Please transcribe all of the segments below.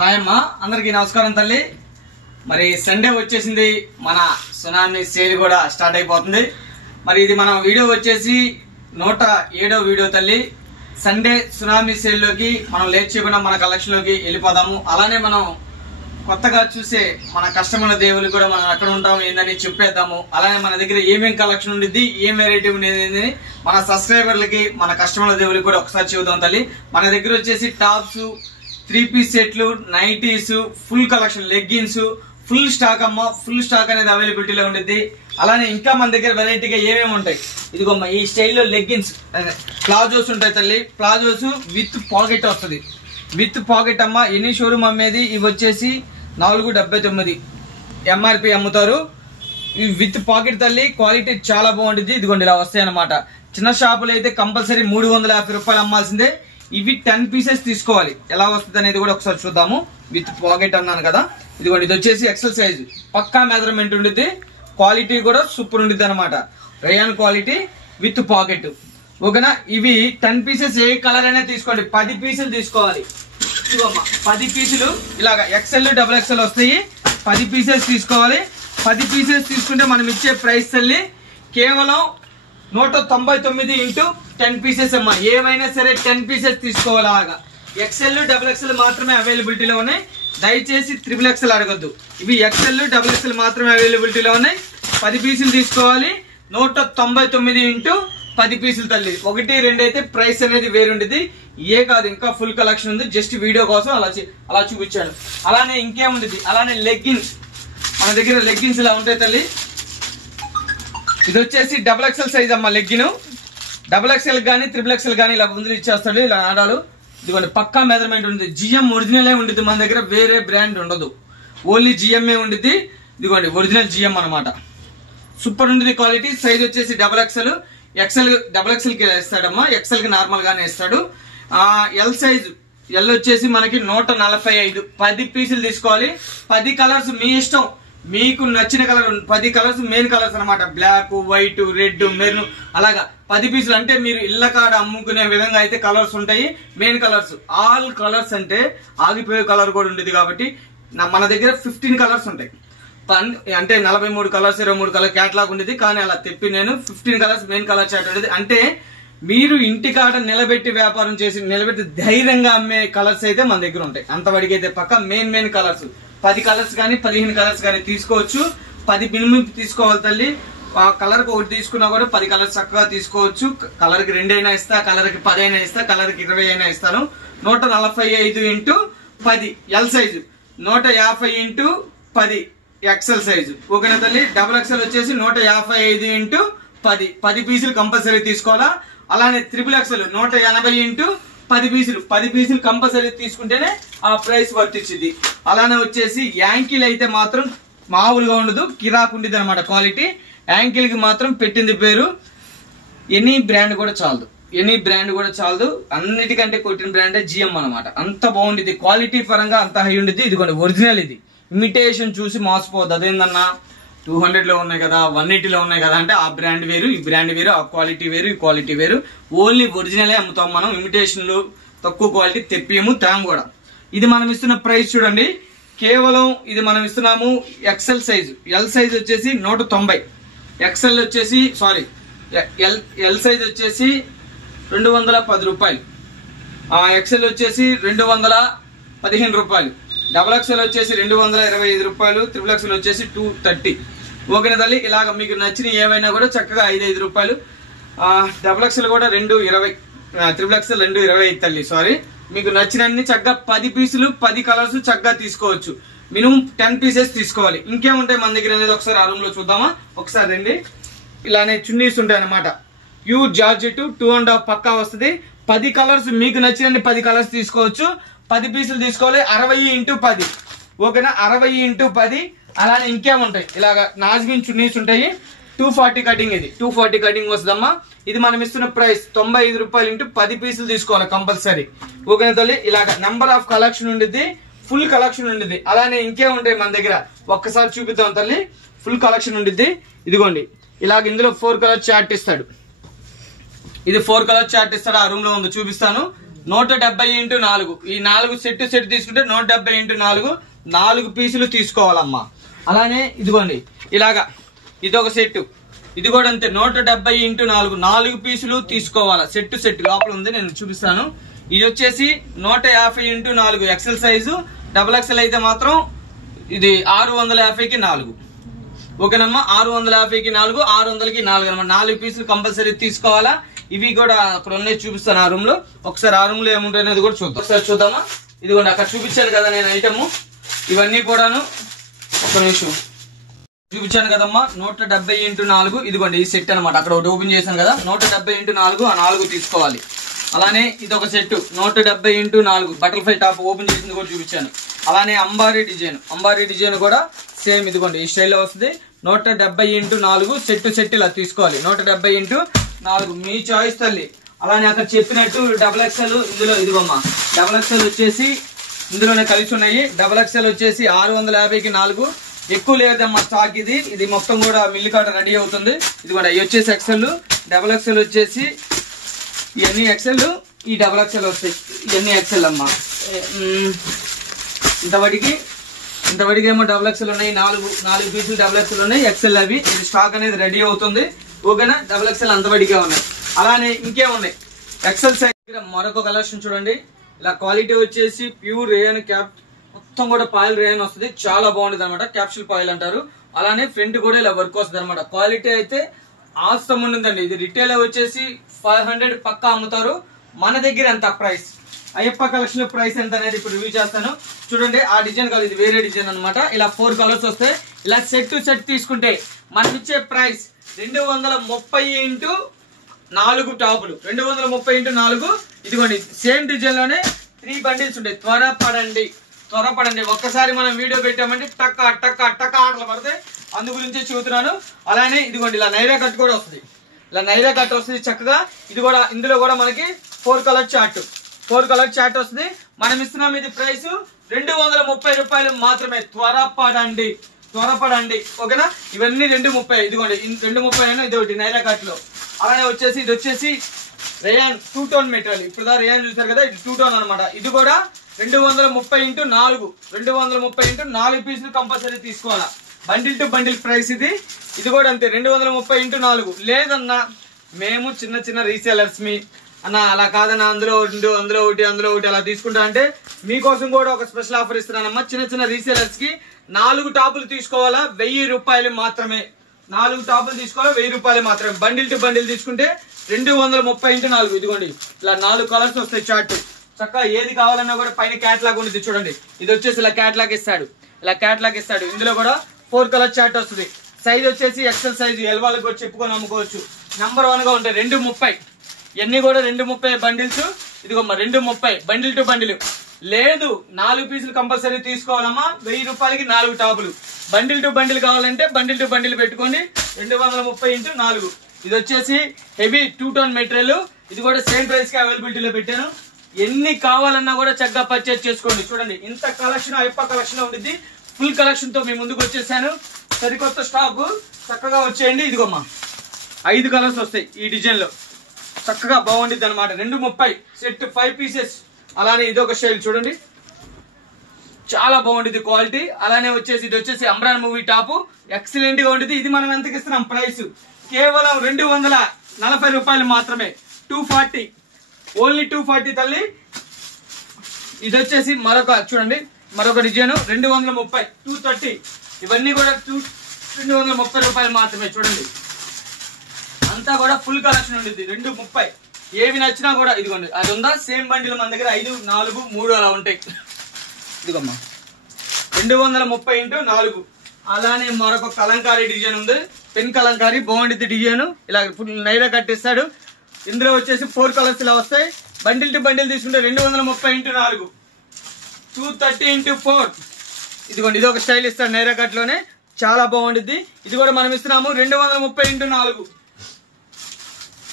Hi అమ్మ, అందరికీ నమస్కారం తల్లి. మరి సండే వచ్చేసింది, మన సునామీ సేల్ కూడా స్టార్ట్ అయిపోతుంది. మరి ఇది మన వీడియో వచ్చేసి 107వ వీడియో తల్లి. సండే సునామీ సేల్ లోకి మనం లేట్ చేయకుండా మన కలెక్షన్ లోకి వెళ్ళిపోదాము. అలానే మనం కొత్తగా చూసే మన కస్టమర్ల దేవులు కూడా మనం ఎక్కడ ఉంటాము ఏందని చెప్పేద్దాము. అలానే మన దగ్గర ఏమేం కలెక్షన్ ఉండిద్ది, ఏం వెరైటీ ఉండేది మన సబ్స్క్రైబర్లకి మన కస్టమర్ల దేవులకి కూడా ఒకసారి చూద్దాం తల్లి. మన దగ్గర వచ్చేసి టాప్స్, 3 పీస్ సెట్లు, nighties, full collection, leggings, full stock అమ్మ. ఫుల్ స్టాక్ అనేది అవైలబిలిటీలో ఉంటుంది. అలానే ఇంకా మన దగ్గర వెరైటీగా ఏమేమి ఉంటాయి, ఇదిగోమ్మ ఈ స్టైల్లో లెగ్గిన్స్, ప్లాజోస్ ఉంటాయి తల్లి. ప్లాజోస్ విత్ పాకెట్ వస్తుంది, విత్ పాకెట్ అమ్మ. ఎనీ షోరూమ్ అమ్మేది ఇవి వచ్చేసి 479 ఎంఆర్పి అమ్ముతారు. ఇవి విత్ పాకెట్ తల్లి. క్వాలిటీ చాలా బాగుంటుంది. ఇదిగోండి ఇలా వస్తాయి అనమాట. చిన్న షాపులు అయితే కంపల్సరీ 350 రూపాయలు అమ్మాల్సిందే. ఇవి 10 పీసెస్ తీసుకోవాలి. ఎలా వస్తుంది అనేది కూడా ఒకసారి చూద్దాము. విత్ పాకెట్ అన్నాను కదా. ఇదిగోండి ఇది వచ్చేసి ఎక్సెల్ సైజ్, పక్కా మెజర్మెంట్ ఉంటుంది. క్వాలిటీ కూడా సూపర్ ఉంటుంది అనమాట. Rayon quality with pocket. ఓకేనా. ఇవి 10 పీసెస్ ఏ కలర్ అయినా తీసుకోండి. 10 పీసులు తీసుకోవాలి. 10 పీసులు ఇలాగా ఎక్సెల్, డబుల్ ఎక్సెల్ వస్తాయి. 10 పీసెస్ తీసుకోవాలి. 10 పీసెస్ తీసుకుంటే మనం ఇచ్చే ప్రైస్ తల్లి కేవలం 199 ఇంటూ 10 పీసెస్ అమ్మా. ఏవైనా సరే 10 పీసెస్ తీసుకోవాలి. అలాగా ఎక్సెల్, డబుల్ ఎక్సెల్ మాత్రమే అవైలబిలిటీలో ఉన్నాయి. దయచేసి ట్రిపుల్ ఎక్సెల్ అడగద్దు. ఇవి ఎక్సెల్, డబుల్ ఎక్సెల్ మాత్రమే అవైలబిలిటీలో ఉన్నాయి. 10 పీసులు తీసుకోవాలి. 199 ఇంటూ 10 పీసులు తల్లి. 1, 2 అయితే ప్రైస్ అనేది వేరుండేది. ఏ కాదు, ఇంకా ఫుల్ కలెక్షన్ ఉంది. జస్ట్ వీడియో కోసం అలా చూపించాను. అలానే ఇంకేముంది, అలానే లెగ్గిన్స్. మన దగ్గర లెగ్గిన్స్ ఇలా ఉంటాయి తల్లి. ఇది వచ్చేసి డబుల్ ఎక్సెల్ సైజ్ అమ్మ. లెగ్గిన్ డబుల్ ఎక్సెల్ గానీ ట్రిపుల్ ఎక్సెల్ గానీ ఇలా ముందు ఇచ్చేస్తాడు. ఇలా ఆడాలు. ఇదిగోండి పక్కా మెజర్మెంట్ ఉంది. జిఎం ఒరిజినలే ఉండిద్ది మన దగ్గర, వేరే బ్రాండ్ ఉండదు. ఓన్లీ జిఎంఏ ఉండిద్ది. ఇదిగోండి ఒరిజినల్ జిఎం అనమాట. సూపర్ ఉంటుంది క్వాలిటీ. సైజ్ వచ్చేసి double XL. XL double XL కి వేస్తాడమ్మా, ఎక్సెల్ కి నార్మల్ గానే వేస్తాడు. ఎల్ సైజు, ఎల్ వచ్చేసి మనకి 145. 10 పీసులు తీసుకోవాలి. 10 కలర్స్ మీ ఇష్టం, మీకు నచ్చిన కలర్. 10 కలర్స్ మెయిన్ కలర్స్ అనమాట. బ్లాక్, వైట్, రెడ్, మెరూన్, అలాగా 10 పీసులు. అంటే మీరు ఇళ్ల కాడ అమ్ముకునే విధంగా అయితే కలర్స్ ఉంటాయి. మెయిన్ కలర్స్, ఆల్ కలర్స్ అంటే ఆగిపోయే కలర్ కూడా ఉండేది. కాబట్టి మన దగ్గర 15 కలర్స్ ఉంటాయి. అంటే 43 కలర్స్, 23 కలర్ క్యాటలాగ్ ఉండేది. కానీ అలా తెప్పి నేను 15 కలర్స్ మెయిన్ కలర్ చార్ట్ ఉండేది. అంటే మీరు ఇంటికాడ నిలబెట్టి వ్యాపారం చేసి నిలబెట్టి ధైర్యంగా అమ్మే కలర్స్ అయితే మన దగ్గర ఉంటాయి. అంతవరకు అయితే పక్క మెయిన్ కలర్స్ 10 కలర్స్ కానీ 15 కలర్స్ కానీ తీసుకోవచ్చు. 10 మినిమం తీసుకోవాలి తల్లి. ఆ కలర్ కి ఒకటి తీసుకున్నా కూడా 10 కలర్స్ చక్కగా తీసుకోవచ్చు. కలర్ కి 2 అయినా ఇస్తా, కలర్ కి 10 అయినా ఇస్తా, కలర్ కి 20 అయినా ఇస్తాను. 145 into 10 L size, 150 into 10 XL size. ఓకేనా తల్లి. డబుల్ ఎక్సెల్ వచ్చేసి 155 ఇంటూ 10 పీసులు కంపల్సరీ తీసుకోవాలా. అలానే ట్రిపుల్ ఎక్సెల్ 180 ఇంటూ 10 పీసులు. 10 పీసులు కంపల్సరీ తీసుకుంటేనే ఆ ప్రైస్ వర్తించింది. అలానే వచ్చేసి యాంకిల్ అయితే మాత్రం మామూలుగా ఉండదు, కిరాక్ ఉండేది అనమాట క్వాలిటీ. యాంకిల్ కి మాత్రం పెట్టింది పేరు. ఎనీ బ్రాండ్ కూడా చాలదు, ఎనీ బ్రాండ్ కూడా చాలదు. అన్నిటికంటే కొట్టిన బ్రాండే జిఎం అనమాట. అంత బాగుండేది క్వాలిటీ పరంగా, అంత హై ఉండేది. ఇదిగోండి ఒరిజినల్. ఇది ఇమిటేషన్ చూసి మోసపోద్దు. అదేందన్నా 200 లో ఉన్నాయి కదా, 180 లో ఉన్నాయి కదా అంటే ఆ బ్రాండ్ వేరు, ఈ బ్రాండ్ వేరు, ఆ క్వాలిటీ వేరు, ఈ క్వాలిటీ వేరు. ఓన్లీ ఒరిజినలే అమ్ముతాం మనం. ఇమిటేషన్లు తక్కువ క్వాలిటీ తెప్పియము, తాము కూడా. ఇది మనం ఇస్తున్న ప్రైస్ చూడండి. కేవలం ఇది మనం ఇస్తున్నాము ఎక్సెల్ సైజు. ఎల్ సైజ్ వచ్చేసి 190. ఎక్సెల్ వచ్చేసి ఎల్ సైజ్ వచ్చేసి 210 రూపాయలు. ఎక్సెల్ వచ్చేసి 215 రూపాయలు. డబుల్ ఎక్సెల్ వచ్చేసి 225 రూపాయలు. ట్రిపుల్ ఎక్సెల్ వచ్చేసి 230. ఓకేనా తల్లి. ఇలాగ మీకు నచ్చిన ఏవైనా కూడా చక్కగా 5 రూపాయలు. డబుల్ ఎక్సెల్ కూడా 220, ట్రిపుల్ ఎక్సెల్ 220 తల్లి. సారీ, మీకు నచ్చినన్ని చక్కగా 10 పీసులు 10 కలర్స్ చక్కగా తీసుకోవచ్చు. మినిమం 10 పీసెస్ తీసుకోవాలి. ఇంకేముంటాయి మన దగ్గర అనేది ఒకసారి ఆ రూమ్ లో చూద్దామా. ఒకసారి రండి. ఇలానే చున్నీస్ ఉంటాయి అనమాట. ప్యూర్ జార్జెట్ 2.5 పక్కా వస్తుంది. 10 కలర్స్ మీకు నచ్చినన్ని 10 కలర్స్ తీసుకోవచ్చు. 10 పీసులు తీసుకోవాలి. 60 ఇంటూ 10. ఓకేనా. 60 ఇంటూ 10. అలానే ఇంకేముంటాయి, ఇలాగా నాజ్మిన్ చున్నీస్ ఉంటాయి. 240 కటింగ్. ఇది 240 కటింగ్ వస్తుందమ్మా. ఇది మనం ఇస్తున్న ప్రైస్ 95 రూపాయలు ఇంటూ 10 పీసులు తీసుకోవాలి కంపల్సరీ. ఓకేనా తల్లి. ఇలాగా నెంబర్ ఆఫ్ కలెక్షన్ ఉండేది, ఫుల్ కలెక్షన్ ఉండేది. అలానే ఇంకేముంటాయి మన దగ్గర ఒక్కసారి చూపిద్దాం తల్లి. ఫుల్ కలెక్షన్ ఉండేది. ఇదిగోండి ఇలాగ ఇందులో 4 కలర్ చార్ట్ ఇస్తాడు. ఇది 4 కలర్ చార్ట్ ఇస్తాడు. ఆ రూమ్ లో ఉంది, చూపిస్తాను. 170x4 ఈ 4 సెట్ తీసుకుంటే 170x4 4 పీసులు తీసుకోవాలమ్మా. అలానే ఇదిగోండి ఇలాగా ఇదొక సెట్, ఇది కూడా అంతే 170x4 4 పీసులు తీసుకోవాలా. సెట్ లోపల ఉంది, నేను చూపిస్తాను. ఇది వచ్చేసి 150x4 ఎక్సెల్ సైజు, XXL అయితే మాత్రం ఇది 650కి 4. ఓకేనమ్మా, 650కి 4, 600కి 4 అనమాట. 4 పీసులు కంపల్సరీ తీసుకోవాలా. ఇవి కూడా అక్కడ ఉన్నాయి, చూపిస్తాను ఆ రూమ్ లో. ఒకసారి ఆ రూమ్ లో ఏముంటాయనేది కూడా చూద్దాం. ఒకసారి చూద్దామా. ఇదిగోండి అక్కడ చూపించాను కదా నేను ఐటమ్, ఇవన్నీ కూడాను. ఒక నిమిషం చూపించాను కదమ్మా, 170x4 ఇదిగోండి ఈ సెట్ అనమాట. అక్కడ ఒకటి ఓపెన్ చేశాను కదా, 170x4 ఆ 4 తీసుకోవాలి. అలానే ఇది ఒక set 170x4 butterfly top open చేసింది కూడా చూపించాను. అలానే అంబారీ డిజైన్ కూడా సేమ్ ఇదిగోండి ఈ స్టైల్లో వస్తుంది. 170x4 సెట్ ఇలా తీసుకోవాలి. 170x4 మీ చాయిస్ తల్లి. అలానే అక్కడ చెప్పినట్టు XXL ఇందులో ఇదిగోమ్మా, XXL వచ్చేసి ఇందులోనే కలిసి ఉన్నాయి. XXL వచ్చేసి 650కి 4. ఎక్కువ లేదమ్మా స్టాక్. ఇది మొత్తం కూడా మిల్లు కాట రెడీ అవుతుంది. ఇది కూడా ఇవి వచ్చేసి XXL వచ్చేసి ఇవన్నీ XL, ఈ XXL వస్తాయి. ఇవన్నీ XL అమ్మా. ఇంతవరకు ఏమో XXL ఉన్నాయి, 4 పీసులు XXL ఉన్నాయి. XL అవి ఇది స్టాక్ అనేది రెడీ అవుతుంది. ఓకేనా, XXL అంతవరకే ఉన్నాయి. అలానే ఇంకేమున్నాయి XL సైజ్ మరొక కలెక్షన్ చూడండి. ఇలా క్వాలిటీ వచ్చేసి ప్యూర్ రేయన్ క్యాప్, మొత్తం కూడా పాయిల్ రేయన్ వస్తుంది. చాలా బాగుంటుంది అనమాట, క్యాప్సూల్ పాయిల్ అంటారు. అలానే ఫ్రంట్ కూడా ఇలా వర్క్ వస్తుంది అనమాట. క్వాలిటీ అయితే ఆసం ఉంటుందండి. ఇది రిటైల్ వచ్చేసి 500 పక్కా అమ్ముతారు. మన దగ్గర ఎంత ప్రైస్, అయ్యప్ప కలెక్షన్ ప్రైస్ ఎంత అనేది ఇప్పుడు రివ్యూ చేస్తాను. చూడండి ఆ డిజైన్ కాదు, ఇది వేరే డిజైన్ అనమాట. ఇలా 4 కలర్స్ వస్తాయి. ఇలా సెట్ తీసుకుంటే మనం ఇచ్చే ప్రైస్ 230x4 టాపులు, 230x4. ఇదిగోండి సేమ్ డిజైన్ లోనే 3 బండిల్స్ ఉంటాయి. త్వరపడండి. ఒక్కసారి మనం వీడియో పెట్టామంటే టక్క ఆటలు పడతాయి. అందు గురించే చూస్తున్నాను. అలానే ఇదిగోండి ఇలా నైరా కట్ కూడా వస్తుంది. చక్కగా. ఇది కూడా ఇందులో కూడా మనకి 4 కలర్ చార్ట్ వస్తుంది. మనం ఇస్తున్నాం ఇది ప్రైస్ 230 రూపాయలు మాత్రమే. త్వరపడండి. ఓకేనా, ఇవన్నీ 230. ఇదిగోండి 230 ఇది ఒకటి నైరా కట్ లో. అలానే ఇది వచ్చేసి రేయాన్ 2 టోన్ మెటీరియల్. ఇప్పుడు రేయాన్ చూసారు కదా, ఇది 2 టోన్ అనమాట. ఇది కూడా 230x4 230x4 పీసులు కంపల్సరీ తీసుకోవాలా. బండిల్ టు బండిల్ ప్రైస్ ఇది కూడా అంతే 230x4. లేదన్నా మేము చిన్న రీసేలర్స్ మీ అన్న అలా కాదన్నా, అందులో ఒకటి అలా తీసుకుంటా అంటే మీకోసం కూడా ఒక స్పెషల్ ఆఫర్ ఇస్తున్నానమ్మా. చిన్న రీసేలర్స్ కి 4 టాపులు తీసుకోవాలా, 1000 రూపాయలు మాత్రమే. 4 టాపులు తీసుకోవాలా, 1000 రూపాయలు మాత్రమే. బండిల్ టు బండిల్ తీసుకుంటే 230x4. ఇదిగోండి ఇలా 4 కలర్స్ వస్తాయి చార్ట్. చక్కగా ఏది కావాలన్నా కూడా పైన క్యాట్లాగ్ ఉంటుంది చూడండి. ఇది వచ్చేసి ఇలా క్యాట్లాగ్ ఇస్తాడు. ఇందులో కూడా 4 కలర్ చార్ట్ వస్తుంది. సైజ్ వచ్చేసి XL సైజు, ఎల్ వాళ్ళకి కూడా చెప్పుకొని అమ్ముకోవచ్చు. నంబర్ 1 గా ఉంటాయి. 230 ఇవన్నీ కూడా 230 బండిల్స్. ఇదిగో 230 బండిల్ టు బండిల్. లేదు 4 పీసులు కంపల్సరీ తీసుకోవాలమ్మా. 1000 రూపాయలకి 4 టాపులు. బండిల్ టు బండిల్ కావాలంటే బండిల్ టు బండిల్ పెట్టుకోండి. 230x4. ఇది వచ్చేసి హెవీ 2 టోన్ మెటీరియల్. ఇది కూడా సేమ్ ప్రైస్ కి అవైలబిలిటీలో పెట్టాను. ఎన్ని కావాలన్నా కూడా చక్కగా పర్చేజ్ చేసుకోండి. చూడండి ఇంత కలెక్షన్ అయ్యప్ప కలెక్షన్ ఉంటుంది. ఫుల్ కలెక్షన్ తో మీ ముందుకు వచ్చేసాను. సరికొత్త స్టాక్ చక్కగా వచ్చేయండి. ఇదిగోమ్మా 5 కలర్స్ వస్తాయి ఈ డిజైన్ లో. చక్కగా బాగుంటుంది అనమాట. 230 సెట్ 5 పీసెస్. అలానే ఇదొక స్టైల్ చూడండి, చాలా బాగుంటుంది క్వాలిటీ. అలానే ఇది వచ్చేసి అమ్రాన్ మూవీ టాప్, ఎక్సలెంట్ గా ఉంటుంది. ఇది మనం ఎంతకి ఇస్తున్నాం ప్రైస్ కేవలం 240 రూపాయలు మాత్రమే. 240, ఓన్లీ 240 తల్లి. ఇది వచ్చేసి చూడండి మరొక డిజైన్ 230, 230. ఇవన్నీ కూడా 230 రూపాయలు మాత్రమే. చూడండి అంతా కూడా ఫుల్ కలెక్షన్ ఉంటుంది. 230 ఏవి నచ్చినా కూడా ఇదిగోండి అది ఉందా. సేమ్ బండిలు మన దగ్గర 5, 4, 3 అలా ఉంటాయి. ఇదిగోమ్మా 230x4. అలానే మరొక కలంకారీ డిజైన్ ఉంది, పెన్ కలంకారీ బాగుంటుంది డిజైన్. ఇలా ఫుల్ నైరా కట్టిస్తాడు. ఇందులో వచ్చేసి 4 కలర్స్ ఇలా వస్తాయి. బండిల్ టు బండిల్ తీసుకుంటే 230x4, 230x4. ఇదిగోండి ఇది ఒక స్టైల్ ఇస్తాడు నైరా కట్ లోనే, చాలా బాగుంటుంది. ఇది కూడా మనం ఇస్తున్నాము 230x4.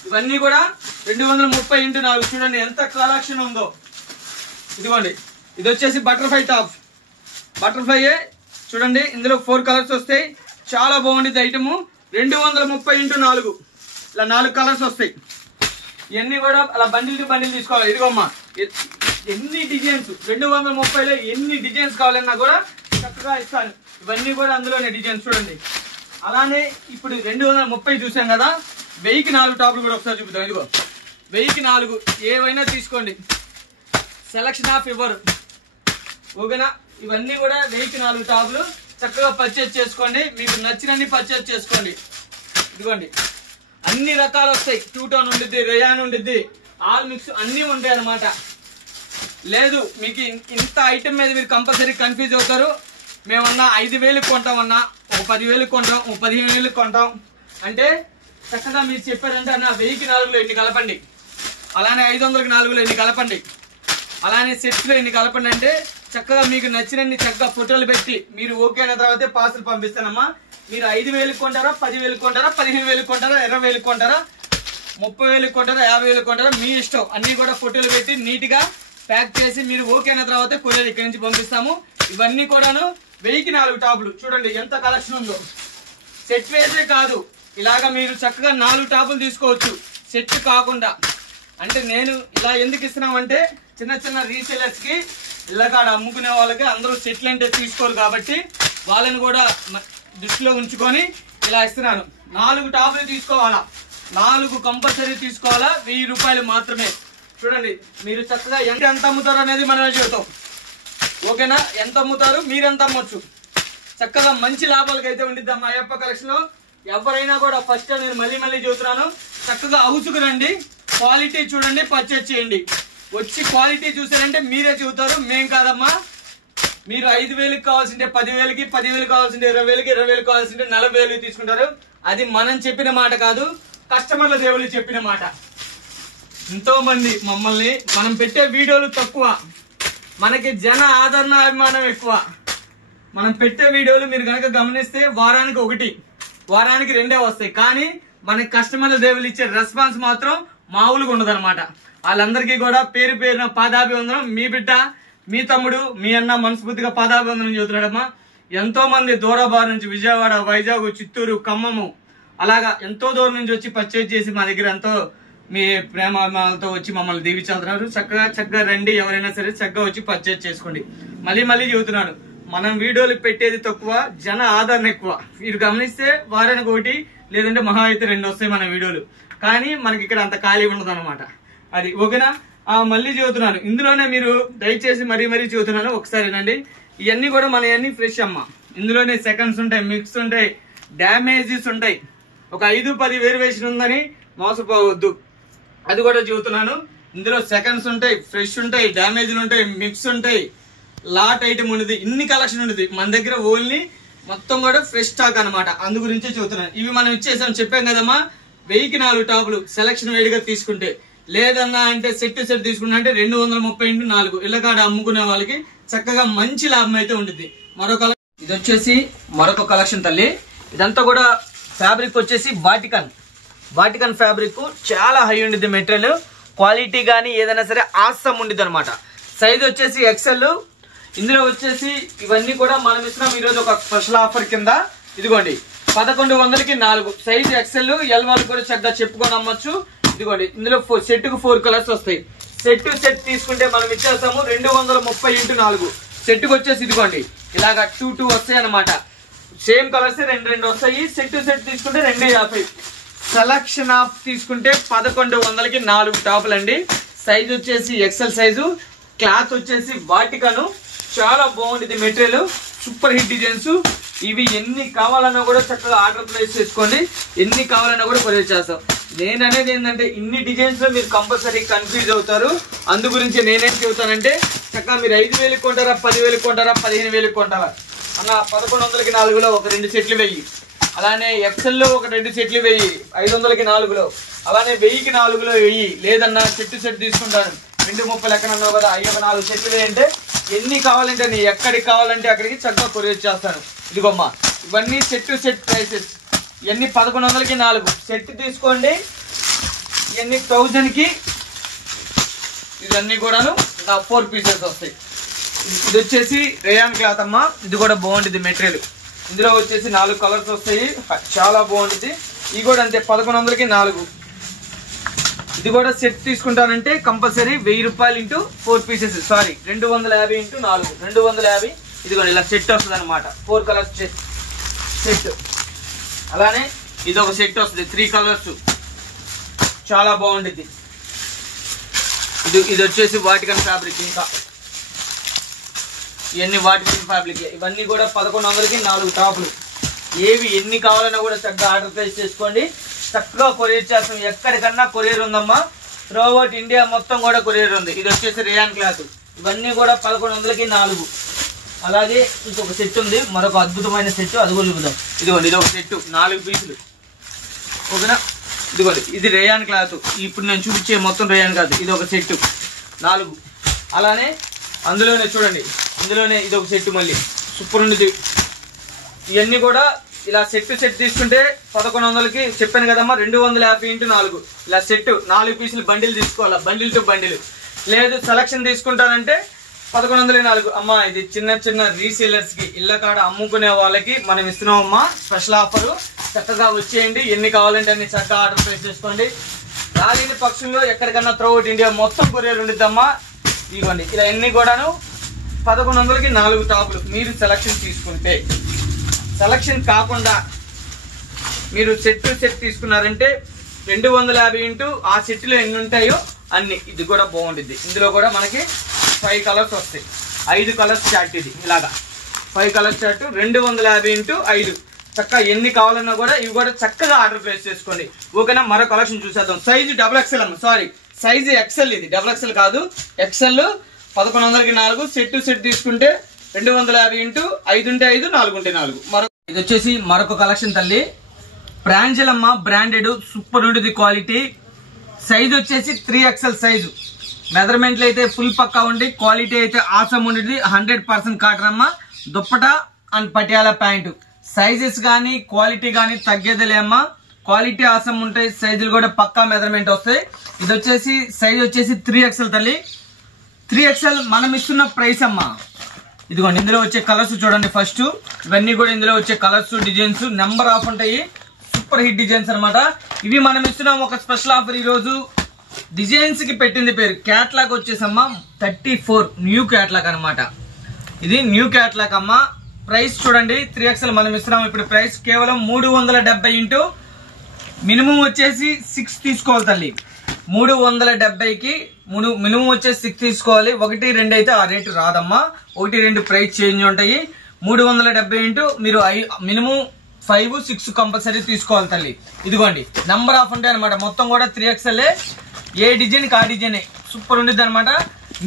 ఇవన్నీ కూడా 230x4. చూడండి ఎంత కలెక్షన్ ఉందో. ఇదిగోండి ఇది వచ్చేసి బటర్ఫ్లై టాప్. బటర్ఫ్లైయే చూడండి. ఇందులో 4 కలర్స్ వస్తాయి. చాలా బాగుంటుంది ఐటమ్. 230x4 ఇలా 4 కలర్స్ వస్తాయి. ఇవన్నీ కూడా అలా బండిల్ టు బండిల్ తీసుకోవాలి. ఇదిగోమ్మా ఎన్ని డిజైన్స్ 230లో ఎన్ని డిజైన్స్ కావాలన్నా కూడా చక్కగా ఇస్తాను. ఇవన్నీ కూడా అందులోనే డిజైన్స్ చూడండి. అలానే ఇప్పుడు 230 చూసాం కదా, 1000కి 4 టాపులు కూడా ఒకసారి చూపుతాం. ఇదిగో 1000కి 4 ఏవైనా తీసుకోండి, సెలక్షన్ ఆఫ్ ఎవరు ఓకేనా. ఇవన్నీ కూడా 1000కి 4 టాపులు చక్కగా పర్చేజ్ చేసుకోండి, మీకు నచ్చినన్ని పర్చేజ్ చేసుకోండి. ఇదిగోండి అన్ని రకాలు వస్తాయి, 2 టోన్ ఉండిద్ది, రేయాన్ ఉండిద్ది, ఆల్ మిక్స్ అన్నీ ఉంటాయి అన్నమాట. లేదు మీకు ఇంత ఐటమ్ మీద మీరు కంపల్సరీ కన్ఫ్యూజ్ అవుతారు. మేమన్నా 5000కి కొంటామన్నా, ఒక 10,000కి కొంటాం, ఒక 15,000కి కొంటాం అంటే చక్కగా మీరు చెప్పారంటే అన్న 1000కి 4లో ఎన్ని కలపండి, అలానే 500కి 4లో ఎన్ని కలపండి, అలానే సెట్స్లో ఎన్ని కలపండి అంటే చక్కగా మీకు నచ్చినన్ని చక్కగా ఫోటోలు పెట్టి మీరు ఓకే అయిన తర్వాత పార్సల్ పంపిస్తానమ్మా. మీరు 5,000కి కొంటారా, 10,000కి కొంటారా, 15,000కి కొంటారా, 20,000కి కొంటారా, 30,000కి కొంటారా, 50,000కి కొంటారా, మీ ఇష్టం. అన్ని కూడా ఫోటోలు పెట్టి నీట్ గా ప్యాక్ చేసి మీరు ఓకే అయిన తర్వాత కొరియర్ ఇక్కడి నుంచి పంపిస్తాము. ఇవన్నీ కూడాను 1000కి 4 టాపులు చూడండి ఎంత కలెక్షన్ ఉందో. సెట్ వేసే కాదు, ఇలాగా మీరు చక్కగా 4 టాపులు తీసుకోవచ్చు సెట్ కాకుండా. అంటే నేను ఇలా ఎందుకు ఇస్తున్నామంటే చిన్న చిన్న రీసేలర్స్ కి ఇళ్ళకాడ అమ్ముకునే వాళ్ళకి అందరూ సెట్లు అంటే తీసుకోరు కాబట్టి వాళ్ళని కూడా దృష్టిలో ఉంచుకొని ఇలా ఇస్తున్నాను. 4 టాపులు తీసుకోవాలా, 4 కంపల్సరీ తీసుకోవాలా, 1000 రూపాయలు మాత్రమే. చూడండి మీరు చక్కగా ఎంత అమ్ముతారు అనేది మనమే చెబుతాం ఓకేనా. ఎంత అమ్ముతారు, మీరెంత అమ్మొచ్చు, చక్కగా మంచి లాభాలకు అయితే ఉండిద్ది అమ్మా అయ్యప్ప కలెక్షన్ లో. ఎవరైనా కూడా ఫస్ట్ నేను మళ్ళీ చెబుతున్నాను, చక్కగా హౌస్కు రండి, క్వాలిటీ చూడండి, పర్చేజ్ చేయండి. వచ్చి క్వాలిటీ చూసారంటే మీరే చెబుతారు, మేం కాదమ్మా. మీరు 5,000కి కావాల్సింటే 10,000కి, 10,000 కావాల్సింటే 20,000కి, 20,000 కావాల్సింటే 40,000 తీసుకుంటారు. అది మనం చెప్పిన మాట కాదు, కస్టమర్ల దేవుళ్ళు చెప్పిన మాట. ఎంతో మంది మమ్మల్ని మనం పెట్టే వీడియోలు తక్కువ, మనకి జన ఆదరణ అభిమానం ఎక్కువ. మనం పెట్టే వీడియోలు మీరు కనుక గమనిస్తే వారానికి 1, వారానికి 2 వస్తాయి, కానీ మనకి కస్టమర్ల దేవుళ్ళు ఇచ్చే రెస్పాన్స్ మాత్రం మామూలుగా ఉండదన్నమాట. వాళ్ళందరికీ కూడా పేరు పేరున పాదాభివందనం. మీ బిడ్డ, మీ తమ్ముడు, మీ అన్న మనస్ఫూర్తిగా పాదాభివందనం చెబుతున్నాడమ్మా. ఎంతో మంది దూరబారు నుంచి విజయవాడ, వైజాగ్, చిత్తూరు, ఖమ్మము అలాగా ఎంతో దూరం నుంచి వచ్చి పర్చేజ్ చేసి మా దగ్గర ఎంతో మీ ప్రేమాభిమానాలతో వచ్చి మమ్మల్ని దీవించుతున్నారు. చక్కగా రండి, ఎవరైనా సరే చక్కగా వచ్చి పర్చేజ్ చేసుకోండి. మళ్ళీ చెబుతున్నాను, మనం వీడియోలు పెట్టేది తక్కువ, జన ఆదరణ ఎక్కువ. మీరు గమనిస్తే వారానికి 1 లేదంటే మహా అయితే 2 వస్తాయి మన వీడియోలు, కానీ మనకి ఇక్కడ అంత ఖాళీ ఉండదు అనమాట. అది ఓకేనా. మళ్ళీ చెబుతున్నాను, ఇందులోనే మీరు దయచేసి మరీ చెబుతున్నాను, ఒకసారి రండి. ఇవన్నీ కూడా మన అన్ని ఫ్రెష్ అమ్మ. ఇందులోనే సెకండ్స్ ఉంటాయి, మిక్స్ ఉంటాయి, డ్యామేజెస్ ఉంటాయి. ఒక 5-10 వేరియేషన్ ఉందని మోసపోవద్దు, అది కూడా చెబుతున్నాను. ఇందులో సెకండ్స్ ఉంటాయి, ఫ్రెష్ ఉంటాయి, డ్యామేజ్లు ఉంటాయి, మిక్స్ ఉంటాయి, లాట్ ఐటమ్ ఉండదు, ఇన్ని కలెక్షన్ ఉండదు మన దగ్గర. ఓన్లీ మొత్తం కూడా ఫ్రెష్ స్టాక్ అనమాట, అందు గురించే చెబుతున్నాను. ఇవి మనం ఇచ్చేసాం, చెప్పాం కదమ్మా. 1000కి 4 టాపులు సెలక్షన్ వేడిగా తీసుకుంటే, లేదన్నా అంటే సెట్ తీసుకుంటే అంటే 230x4 ఇళ్ళకాడ అమ్ముకునే వాళ్ళకి చక్కగా మంచి లాభం అయితే ఉంటుంది. ఇది వచ్చేసి మరొక కలెక్షన్ తల్లి. ఇదంతా కూడా ఫ్యాబ్రిక్ వచ్చేసి బాటికన్ ఫ్యాబ్రిక్, చాలా హై ఉండిద్ది మెటీరియల్, క్వాలిటీ కానీ ఏదైనా సరే ఆసమ్ ఉండిద్ది అనమాట. సైజ్ వచ్చేసి ఎక్సెల్. ఇందులో వచ్చేసి ఇవన్నీ కూడా మనం ఇస్తున్నాం ఈరోజు ఒక స్పెషల్ ఆఫర్ కింద. ఇదిగోండి 1100కి 4 సైజ్ ఎక్సెల్, ఎల్ వాళ్ళు కూడా చక్కగా చెప్పుకొని అమ్మొచ్చు. ఇదిగోండి ఇందులో సెట్ కు 4 కలర్స్ వస్తాయి. సెట్ తీసుకుంటే మనం ఇచ్చేస్తాము 230x4 సెట్ కు వచ్చేసి ఇదిగోండి ఇలాగా 2 వస్తాయి అనమాట. సేమ్ కలర్స్ 2 వస్తాయి. సెట్ తీసుకుంటే 250. సెలక్షన్ ఆఫ్ తీసుకుంటే 1100కి 4 టాపులు అండి. సైజ్ వచ్చేసి ఎక్సెల్ సైజు, క్లాత్ వచ్చేసి బాటికను, చాలా బాగుంటుంది మెటీరియల్, సూపర్ హిట్ డిజైన్స్. ఇవి ఎన్ని కావాలన్నా కూడా చక్కగా ఆర్డర్ ప్లేస్ చేసుకోండి, ఎన్ని కావాలన్నా కూడా కొరియర్ చేస్తాం. నేను అనేది ఏంటంటే ఇన్ని డిజైన్స్ లో మీరు కంపల్సరీ కన్ఫ్యూజ్ అవుతారు. అందు గురించి నేనేం చెబుతానంటే చక్కగా మీరు 5,000కి కొంటారా, 10,000కి కొంటారా, 15,000కి కొంటారా అన్న, 1100కి 4లో ఒక 2 సెట్లు వెయ్యి, అలానే ఎక్సెల్ లో ఒక 2 సెట్లు వెయ్యి, 500కి 4లో, అలానే 1000కి 4లో వెయ్యి. లేదన్నా సెట్ తీసుకుంటాను 230 లెక్కనన్నావు కదా, అయ్యో 4 సెట్లు వేయంటే ఎన్ని కావాలంటే నీ ఎక్కడికి కావాలంటే అక్కడికి చక్కగా కొరియర్ చేస్తాను. ఇదిగోమ్మా ఇవన్నీ సెట్ ప్రైసెస్. ఇవన్నీ 1100కి 4 సెట్ తీసుకోండి. ఇవన్నీ 1000కి, ఇవన్నీ కూడాను 4 పీసెస్ వస్తాయి. ఇది వచ్చేసి రేయాన్ క్లాత్ అమ్మా, ఇది కూడా బాగుంటుంది మెటీరియల్. ఇందులో వచ్చేసి 4 కలర్స్ వస్తాయి, చాలా బాగుంటుంది. ఇవి కూడా అంతే 1100కి 4. ఇది కూడా సెట్ తీసుకుంటానంటే కంపల్సరీ 1000 రూపాయలు ఇంటూ 4 పీసెస్, సారీ 250 ఇంటూ 4, 250. ఇదిగోండి ఇలా సెట్ వస్తుంది అనమాట, 4 కలర్స్ సెట్. అలానే ఇది ఒక సెట్ వస్తుంది 3 కలర్స్, చాలా బాగుంటుంది. ఇది వచ్చేసి వాటికన్ ఫ్యాబ్రిక్. ఇంకా ఇవన్నీ వాటికన్ ఫ్యాబ్రిక్. ఇవన్నీ కూడా 1100కి 4 టాపులు. ఏవి ఎన్ని కావాలన్నా కూడా చక్కగా ఆర్డర్ ప్లేస్ చేసుకోండి, చక్కగా కొరియర్ చేస్తాం. ఎక్కడికన్నా కొరియర్ ఉందమ్మా, త్రూఅవుట్ ఇండియా మొత్తం కూడా కొరియర్ ఉంది. ఇది వచ్చేసి రేయాన్ క్లాత్. ఇవన్నీ కూడా 1100కి 4. అలాగే ఇంకొక సెట్ ఉంది, మరొక అద్భుతమైన సెట్, అది కూడా చూద్దాం. ఇదిగోండి ఇది ఒక సెట్ 4 పీసులు, ఓకేనా. ఇదిగోండి ఇది రేయాన్ క్లాత్. ఇప్పుడు నేను చూపించే మొత్తం రేయాన్ క్లాత్. ఇది ఒక సెట్ 4. అలానే అందులోనే చూడండి, ఇందులోనే ఇది ఒక సెట్ మళ్ళీ సూపర్ ఉండేది. ఇవన్నీ కూడా ఇలా సెట్ తీసుకుంటే 1100కి చెప్పాను కదమ్మా, 250 ఇంటూ 4 ఇలా సెట్ 4 పీసులు బండిల్ తీసుకోవాలా, బండిల్ టు బండిల్. లేదు సెలక్షన్ తీసుకుంటానంటే 1104. అమ్మా ఇది చిన్న రీసేలర్స్ కి, ఇళ్ళ కాడ అమ్ముకునే వాళ్ళకి మనం ఇస్తున్నాం అమ్మా స్పెషల్ ఆఫర్. చక్కగా వచ్చేయండి, ఎన్ని కావాలంటే అన్ని చక్కగా ఆర్డర్ ప్లేస్ చేసుకోండి. రాలేని పక్షంలో ఎక్కడికన్నా త్రూఅవుట్ ఇండియా మొత్తం కొరియర్ ఉండిద్దమ్మా. ఇవ్వండి ఇలా ఎన్ని కూడాను 1100కి 4 టాపులు. మీరు సెలక్షన్ తీసుకుంటే, సెలక్షన్ కాకుండా మీరు సెట్ తీసుకున్నారంటే 250 ఇంటూ ఆ సెట్లో ఎన్ని ఉంటాయో అన్ని. ఇది కూడా బాగుంటుంది. ఇందులో కూడా మనకి 5 కలర్స్ వస్తాయి, 5 కలర్స్ చార్ట్. ఇది ఇలాగా 5 కలర్స్ చార్ట్ 250 ఇంటూ 5. చక్కగా ఎన్ని కావాలన్నా కూడా ఇవి కూడా చక్కగా ఆర్డర్ ప్లేస్ చేసుకోండి, ఓకేనా. మరో కలెక్షన్ చూసేద్దాం. సైజు XXL అమ్మ, సారీ సైజు XL. ఇది XXL కాదు, XL. 1100కి 4 సెట్ తీసుకుంటే 250 ఇంటూ 5 ఉంటే 5, 4 ఉంటే 4. ఇది వచ్చేసి మరొక కలెక్షన్ తల్లి, బ్రాంజల్ అమ్మ, బ్రాండెడ్ సూపర్ ఉంటుంది క్వాలిటీ. సైజ్ వచ్చేసి 3XL సైజు. మెజర్మెంట్లు అయితే ఫుల్ పక్కా ఉండి, క్వాలిటీ అయితే ఆసమ్ ఉండేది. 100% కాటన్ అమ్మ. Dupatta and Patiala pant. Sizes కానీ క్వాలిటీ కానీ తగ్గేదిలే అమ్మ, క్వాలిటీ ఆసమ్ ఉంటాయి. సైజులు కూడా పక్కా మెజర్మెంట్ వస్తాయి. ఇది వచ్చేసి సైజ్ వచ్చేసి 3XL తల్లి. 3XL మనం ఇస్తున్న ప్రైస్ అమ్మా. ఇదిగోండి ఇందులో వచ్చే కలర్స్ చూడండి. ఫస్ట్ ఇవన్నీ కూడా ఇందులో వచ్చే కలర్స్, డిజైన్స్ నెంబర్ ఆఫ్ ఉంటాయి. సూపర్ హిట్ డిజైన్స్ అనమాట. ఇవి మనం ఇస్తున్నాం ఒక స్పెషల్ ఆఫర్. ఈ రోజు డిజైన్స్ కి పెట్టింది పేరు క్యాట్లాగ్ వచ్చేసమ్మా 34 న్యూ క్యాట్లాగ్ అనమాట. ఇది న్యూ క్యాట్లాగ్ అమ్మా. ప్రైస్ చూడండి 3XL మనం ఇస్తున్నాం ఇప్పుడు ప్రైస్ కేవలం 370 ఇంటూ మినిమం వచ్చేసి 6 తీసుకోవాలి తల్లి. 370కి మినిమం వచ్చేసి 6 తీసుకోవాలి. 1, 2 అయితే ఆ రేటు రాదమ్మా. 1, 2 ప్రైస్ చేంజ్ ఉంటాయి. 370 ఇంటూ మీరు మినిమం 5, 6 కంపల్సరీ తీసుకోవాలి తల్లి. ఇదిగోండి నంబర్ ఆఫ్ ఉంటాయి అనమాట. మొత్తం కూడా 3XL. ఏ డిజైన్ కా డిజైన్ సూపర్ ఉండేది అనమాట.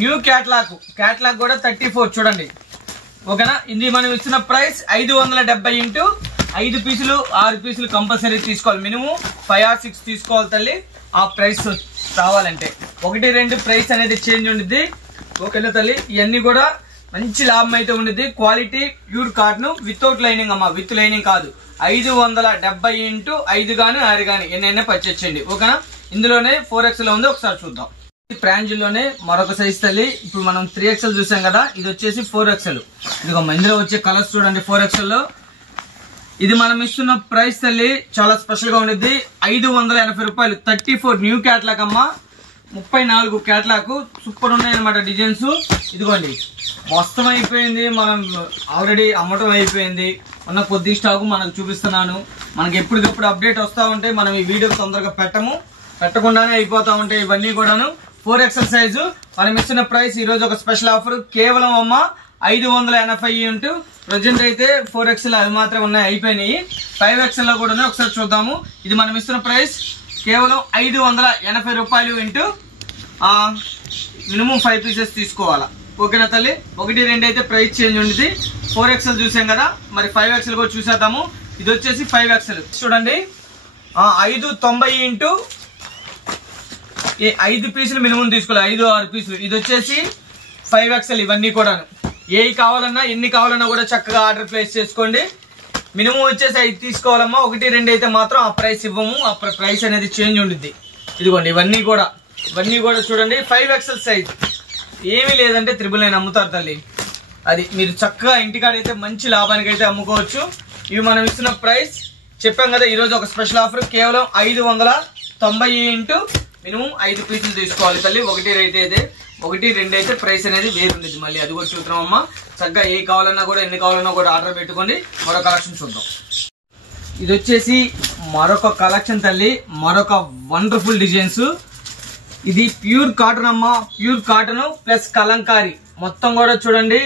న్యూ క్యాట్లాగ్ కూడా 34 చూడండి, ఓకేనా. ఇది మనం ఇచ్చిన ప్రైస్ 570 ఇంటూ 5 పీసులు 6 పీసులు కంపల్సరీ తీసుకోవాలి. మినిమం 5 or 6 తీసుకోవాలి తల్లి. ఆ ప్రైస్ రావాలంటే 1, 2 ప్రైస్ అనేది చేంజ్ ఉండిద్ది, ఓకేనా తల్లి. ఇవన్నీ కూడా మంచి లాభం అయితే ఉండిద్ది. Quality pure cotton without lining అమ్మా, విత్ లైనింగ్ కాదు. 570 ఇంటూ 5 గానీ 6 గానీ ఎన్నైనా పర్చేస్ చేయండి, ఓకేనా. ఇందులోనే 4XL ఉంది, ఒకసారి చూద్దాం. ప్రాంజిల్లోనే మరొక సైజ్ తల్లి. ఇప్పుడు మనం 3XL చూసాం కదా, ఇది వచ్చేసి 4XL. ఇదిగోమ్మా ఇందులో వచ్చే కలర్స్ చూడండి 4XL లో. ఇది మనం ఇస్తున్న ప్రైస్ తల్లి చాలా స్పెషల్ గా ఉండేది 580 రూపాయలు. 34 న్యూ క్యాట్లాగ్ అమ్మా. 34 క్యాట్లాగ్ సూపర్ ఉన్నాయి అనమాట డిజైన్స్. ఇదిగోండి మొత్తం అయిపోయింది, మనం ఆల్రెడీ అమ్మటం అయిపోయింది. ఉన్న కొద్ది స్టాక్ మనకు చూపిస్తున్నాను. మనకి ఎప్పటికప్పుడు అప్డేట్ వస్తూ ఉంటాయి. మనం ఈ వీడియో తొందరగా పెట్టకుండానే అయిపోతా ఉంటాయి. ఇవన్నీ కూడాను 4XL సైజు. మనం ఇస్తున్న ప్రైస్ ఈ రోజు ఒక స్పెషల్ ఆఫర్ కేవలం అమ్మ 580 ఇంటూ ప్రజెంట్ అయితే 4XL అవి మాత్రం ఉన్నాయి, అయిపోయినాయి. 5XL లో కూడా ఉన్నాయి, ఒకసారి చూద్దాము. ఇది మనం ఇస్తున్న ప్రైస్ కేవలం 580 రూపాయలు ఇంటూ మినిమం 5 పీసెస్ తీసుకోవాలా, ఓకేనా తల్లి. 1, 2 అయితే ప్రైస్ చేంజ్ ఉంది. 4XL చూసాం కదా, మరి 5XL కూడా చూసేద్దాము. ఇది వచ్చేసి 5XL చూడండి. 590 ఇంటూ 5 పీసులు మినిమం తీసుకోవాలి, 5, 6 పీసులు. ఇది వచ్చేసి 5XL. ఇవన్నీ కూడా ఏ కావాలన్నా ఎన్ని కావాలన్నా కూడా చక్కగా ఆర్డర్ ప్లేస్ చేసుకోండి. మినిమం వచ్చేసి 5 తీసుకోవాలమ్మా. 1, 2 అయితే మాత్రం ఆ ప్రైస్ ఇవ్వము, ఆ ప్రైస్ అనేది చేంజ్ ఉంటుంది. ఇదిగోండి ఇవన్నీ కూడా చూడండి 5XL సైజ్. ఏమీ లేదంటే 999 అమ్ముతారు తల్లి. అది మీరు చక్కగా ఇంటికాడైతే మంచి లాభానికి అయితే అమ్ముకోవచ్చు. ఇవి మనం ఇస్తున్న ప్రైస్ చెప్పాం కదా, ఈరోజు ఒక స్పెషల్ ఆఫర్ కేవలం 590 ఇంటూ మినిమం 5 పీసులు తీసుకోవాలి తల్లి. 1 రేట్ అయితే 1, 2 అయితే ప్రైస్ అనేది వేరుండేది. మళ్ళీ అది కూడా చూద్దాం అమ్మా. చక్కగా ఏ కావాలన్నా కూడా ఎన్ని కావాలన్నా కూడా ఆర్డర్ పెట్టుకోండి. మరో కలెక్షన్ చూద్దాం. ఇది వచ్చేసి మరొక కలెక్షన్ తల్లి, మరొక వండర్ఫుల్ డిజైన్స్. ఇది ప్యూర్ కాటన్ అమ్మా, ప్యూర్ కాటన్ ప్లస్ కలంకారీ మొత్తం కూడా చూడండి.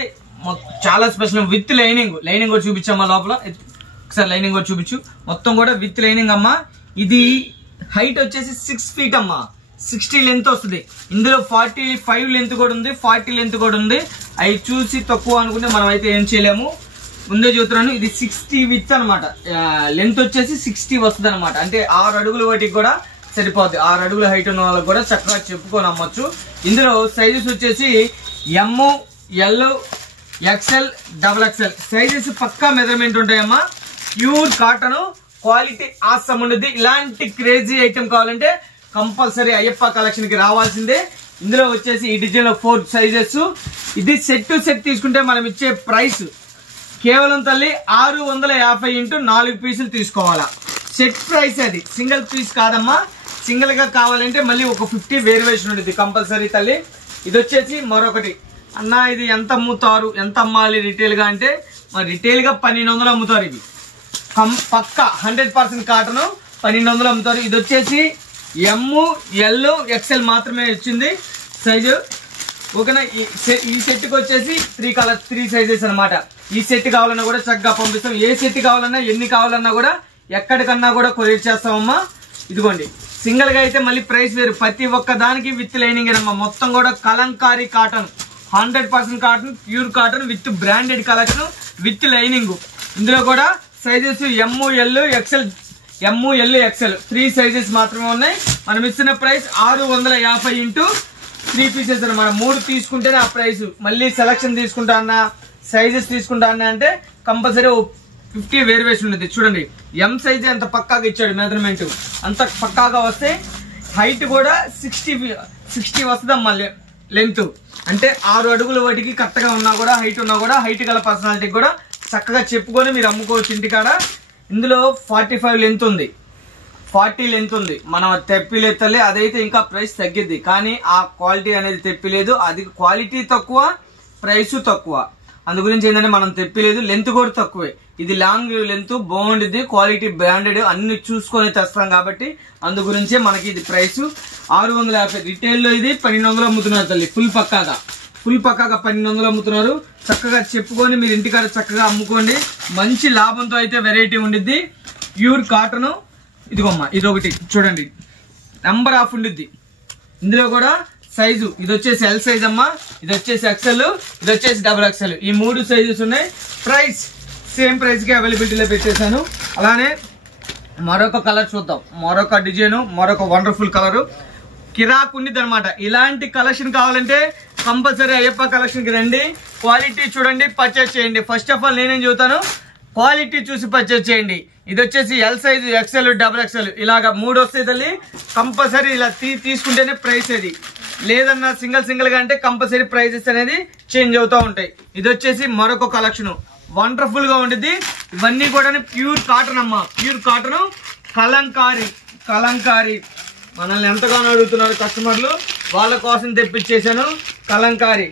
చాలా స్పెషల్ విత్ లైనింగ్. లైనింగ్ కూడా చూపించమ్మా లోపల. ఒకసారి లైనింగ్ కూడా చూపించు. మొత్తం కూడా విత్ లైనింగ్ అమ్మా. ఇది హైట్ వచ్చేసి 6 feet అమ్మా. 60 లెంత్ వస్తుంది. ఇందులో 45 లెంత్ కూడా ఉంది, 40 లెంత్ కూడా ఉంది. అవి చూసి తక్కువ అనుకుంటే మనం అయితే ఏం చేయలేము. ముందే చూస్తున్నాను. ఇది 60 విత్ అనమాట. లెంత్ వచ్చేసి 60 వస్తుంది అనమాట. అంటే 6 అడుగుల వాటికి కూడా సరిపోద్ది. 6 అడుగుల హైట్ ఉన్న వాళ్ళకి కూడా చక్కగా చెప్పుకొని అమ్మొచ్చు. ఇందులో సైజెస్ వచ్చేసి M, L, XL, XXL sizes పక్కా మెజర్మెంట్ ఉంటాయమ్మా. ప్యూర్ కాటన్ క్వాలిటీ ఆసమ్ ఉండదు. ఇలాంటి క్రేజీ ఐటమ్ కావాలంటే కంపల్సరీ అయ్యప్ప కలెక్షన్ కి రావాల్సిందే. ఇందులో వచ్చేసి ఈ డిజైన్ లో 4 సైజెస్. ఇది సెట్ టు సెట్ తీసుకుంటే మనం ఇచ్చే ప్రైస్ కేవలం తల్లి 650 ఇంటూ 4 పీసులు తీసుకోవాలా. సెట్ ప్రైస్ అది, సింగిల్ పీస్ కాదమ్మా. సింగిల్ గా కావాలంటే మళ్ళీ ఒక 50 వేరియేషన్ ఉంటుంది కంపల్సరీ తల్లి. ఇది వచ్చేసి మరొకటి. అన్న ఇది ఎంత అమ్ముతారు, ఎంత అమ్మాలి రిటైల్ గా అంటే, మరి రిటైల్ గా 1200 అమ్ముతారు. ఇది పక్కా 100% కాటన్ 1200 అమ్ముతారు. ఇది వచ్చేసి M, L, XL మాత్రమే వచ్చింది సైజు. ఓకేనా. ఈ సెట్ కి వచ్చేసి 3 సైజెస్ అనమాట. ఈ సెట్ కావాలన్నా కూడా చక్కగా పంపిస్తాం. ఏ సెట్ కావాలన్నా ఎన్ని కావాలన్నా కూడా ఎక్కడికన్నా కూడా కొరియర్ చేస్తామమ్మా. ఇదిగోండి. సింగిల్ గా అయితే మళ్ళీ ప్రైస్ వేరు. ప్రతి ఒక్క దానికి విత్ లైనింగ్ అమ్మా. మొత్తం కూడా Kalamkari cotton, 100% cotton, pure cotton with branded collection with lining. ఇందులో కూడా sizes M, L, XL, M, L, XL 3 sizes మాత్రమే ఉన్నాయి. మనం ఇస్తున్న ప్రైస్ 650 ఇంటూ 3 పీసెస్ అనమాట. 3 తీసుకుంటేనే ఆ ప్రైస్. మళ్ళీ సెలక్షన్ తీసుకుంటా అన్న, సైజెస్ తీసుకుంటా అన్న అంటే కంపల్సరీ 50 వేరియేషన్ ఉంటుంది. చూడండి M సైజ్ అంత పక్కాగా ఇచ్చాడు మెజర్మెంట్. అంత పక్కాగా వస్తే హైట్ కూడా 60 వస్తుందమ్మా లెంత్. అంటే 6 అడుగుల వాటికి కరెక్ట్ గా ఉన్నా కూడా, హైట్ ఉన్నా కూడా, హైట్ గల పర్సనాలిటీకి కూడా చక్కగా చెప్పుకొని మీరు అమ్ముకోవచ్చు ఇంటికాడ. ఇందులో 45 లెంత్ ఉంది, 40 లెంత్ ఉంది. మనం తెప్పిలేతలే అదైతే ఇంకా ప్రైస్ తగ్గిద్ది. కానీ ఆ క్వాలిటీ అనేది తెప్పిలేదు. అది క్వాలిటీ తక్కువ, ప్రైస్ తక్కువ. అందు గురించి ఏంటంటే మనం తెప్పిలేదు. లెంత్ కూడా తక్కువే. ఇది లాంగ్ లెంత్ బాగుండిద్ది, క్వాలిటీ బ్రాండెడ్ అన్ని చూసుకొని తెస్తాం కాబట్టి అందు గురించే మనకి ఇది ప్రైస్ 650. రిటైల్ లో ఇది 1200 అమ్ముతున్నారు తల్లి. ఫుల్ పక్కాగా 1200 అమ్ముతున్నారు. చక్కగా చెప్పుకొని మీరు ఇంటికాడ చక్కగా అమ్ముకోండి. మంచి లాభంతో అయితే వెరైటీ ఉండిద్ది. Pure cotton. ఇదిగోమ్మా ఇది ఒకటి చూడండి, నెంబర్ ఆఫ్ ఉండిద్ది. ఇందులో కూడా సైజు ఇది వచ్చేసి L సైజ్ అమ్మా, ఇది వచ్చేసి XL, ఇది వచ్చేసి XXL. ఈ 3 సైజెస్ ఉన్నాయి. ప్రైస్ సేమ్ ప్రైస్ కి అవైలబిలిటీలో పెట్టేశాను. అలానే మరొక కలర్ చూద్దాం. మరొక డిజైన్, మరొక వండర్ఫుల్ కలర్ కిరాక్ ఉండిద్ది అనమాట. ఇలాంటి కలెక్షన్ కావాలంటే కంపల్సరీ అయ్యప్ప కలెక్షన్ కి రండి. క్వాలిటీ చూడండి, పర్చేస్ చేయండి. ఫస్ట్ ఆఫ్ ఆల్ నేనేం చెబుతాను, క్వాలిటీ చూసి పర్చేస్ చేయండి. ఇది వచ్చేసి L సైజ్, XL, XXL ఇలాగా 3 వస్తాయి తల్లి. కంపల్సరీ ఇలా తీసుకుంటేనే ప్రైస్ అది. లేదన్నా సింగిల్ గా అంటే కంపల్సరీ ప్రైజెస్ అనేది చేంజ్ అవుతూ ఉంటాయి. ఇది వచ్చేసి మరొక కలెక్షన్ వండర్ఫుల్ గా ఉండిద్ది. ఇవన్నీ కూడా ప్యూర్ కాటన్ అమ్మా. ప్యూర్ కాటన్ కలంకారీ మనల్ని ఎంతగానో అడుగుతున్నారు కస్టమర్లు, వాళ్ళ కోసం తెప్పించేశాను కలంకారీ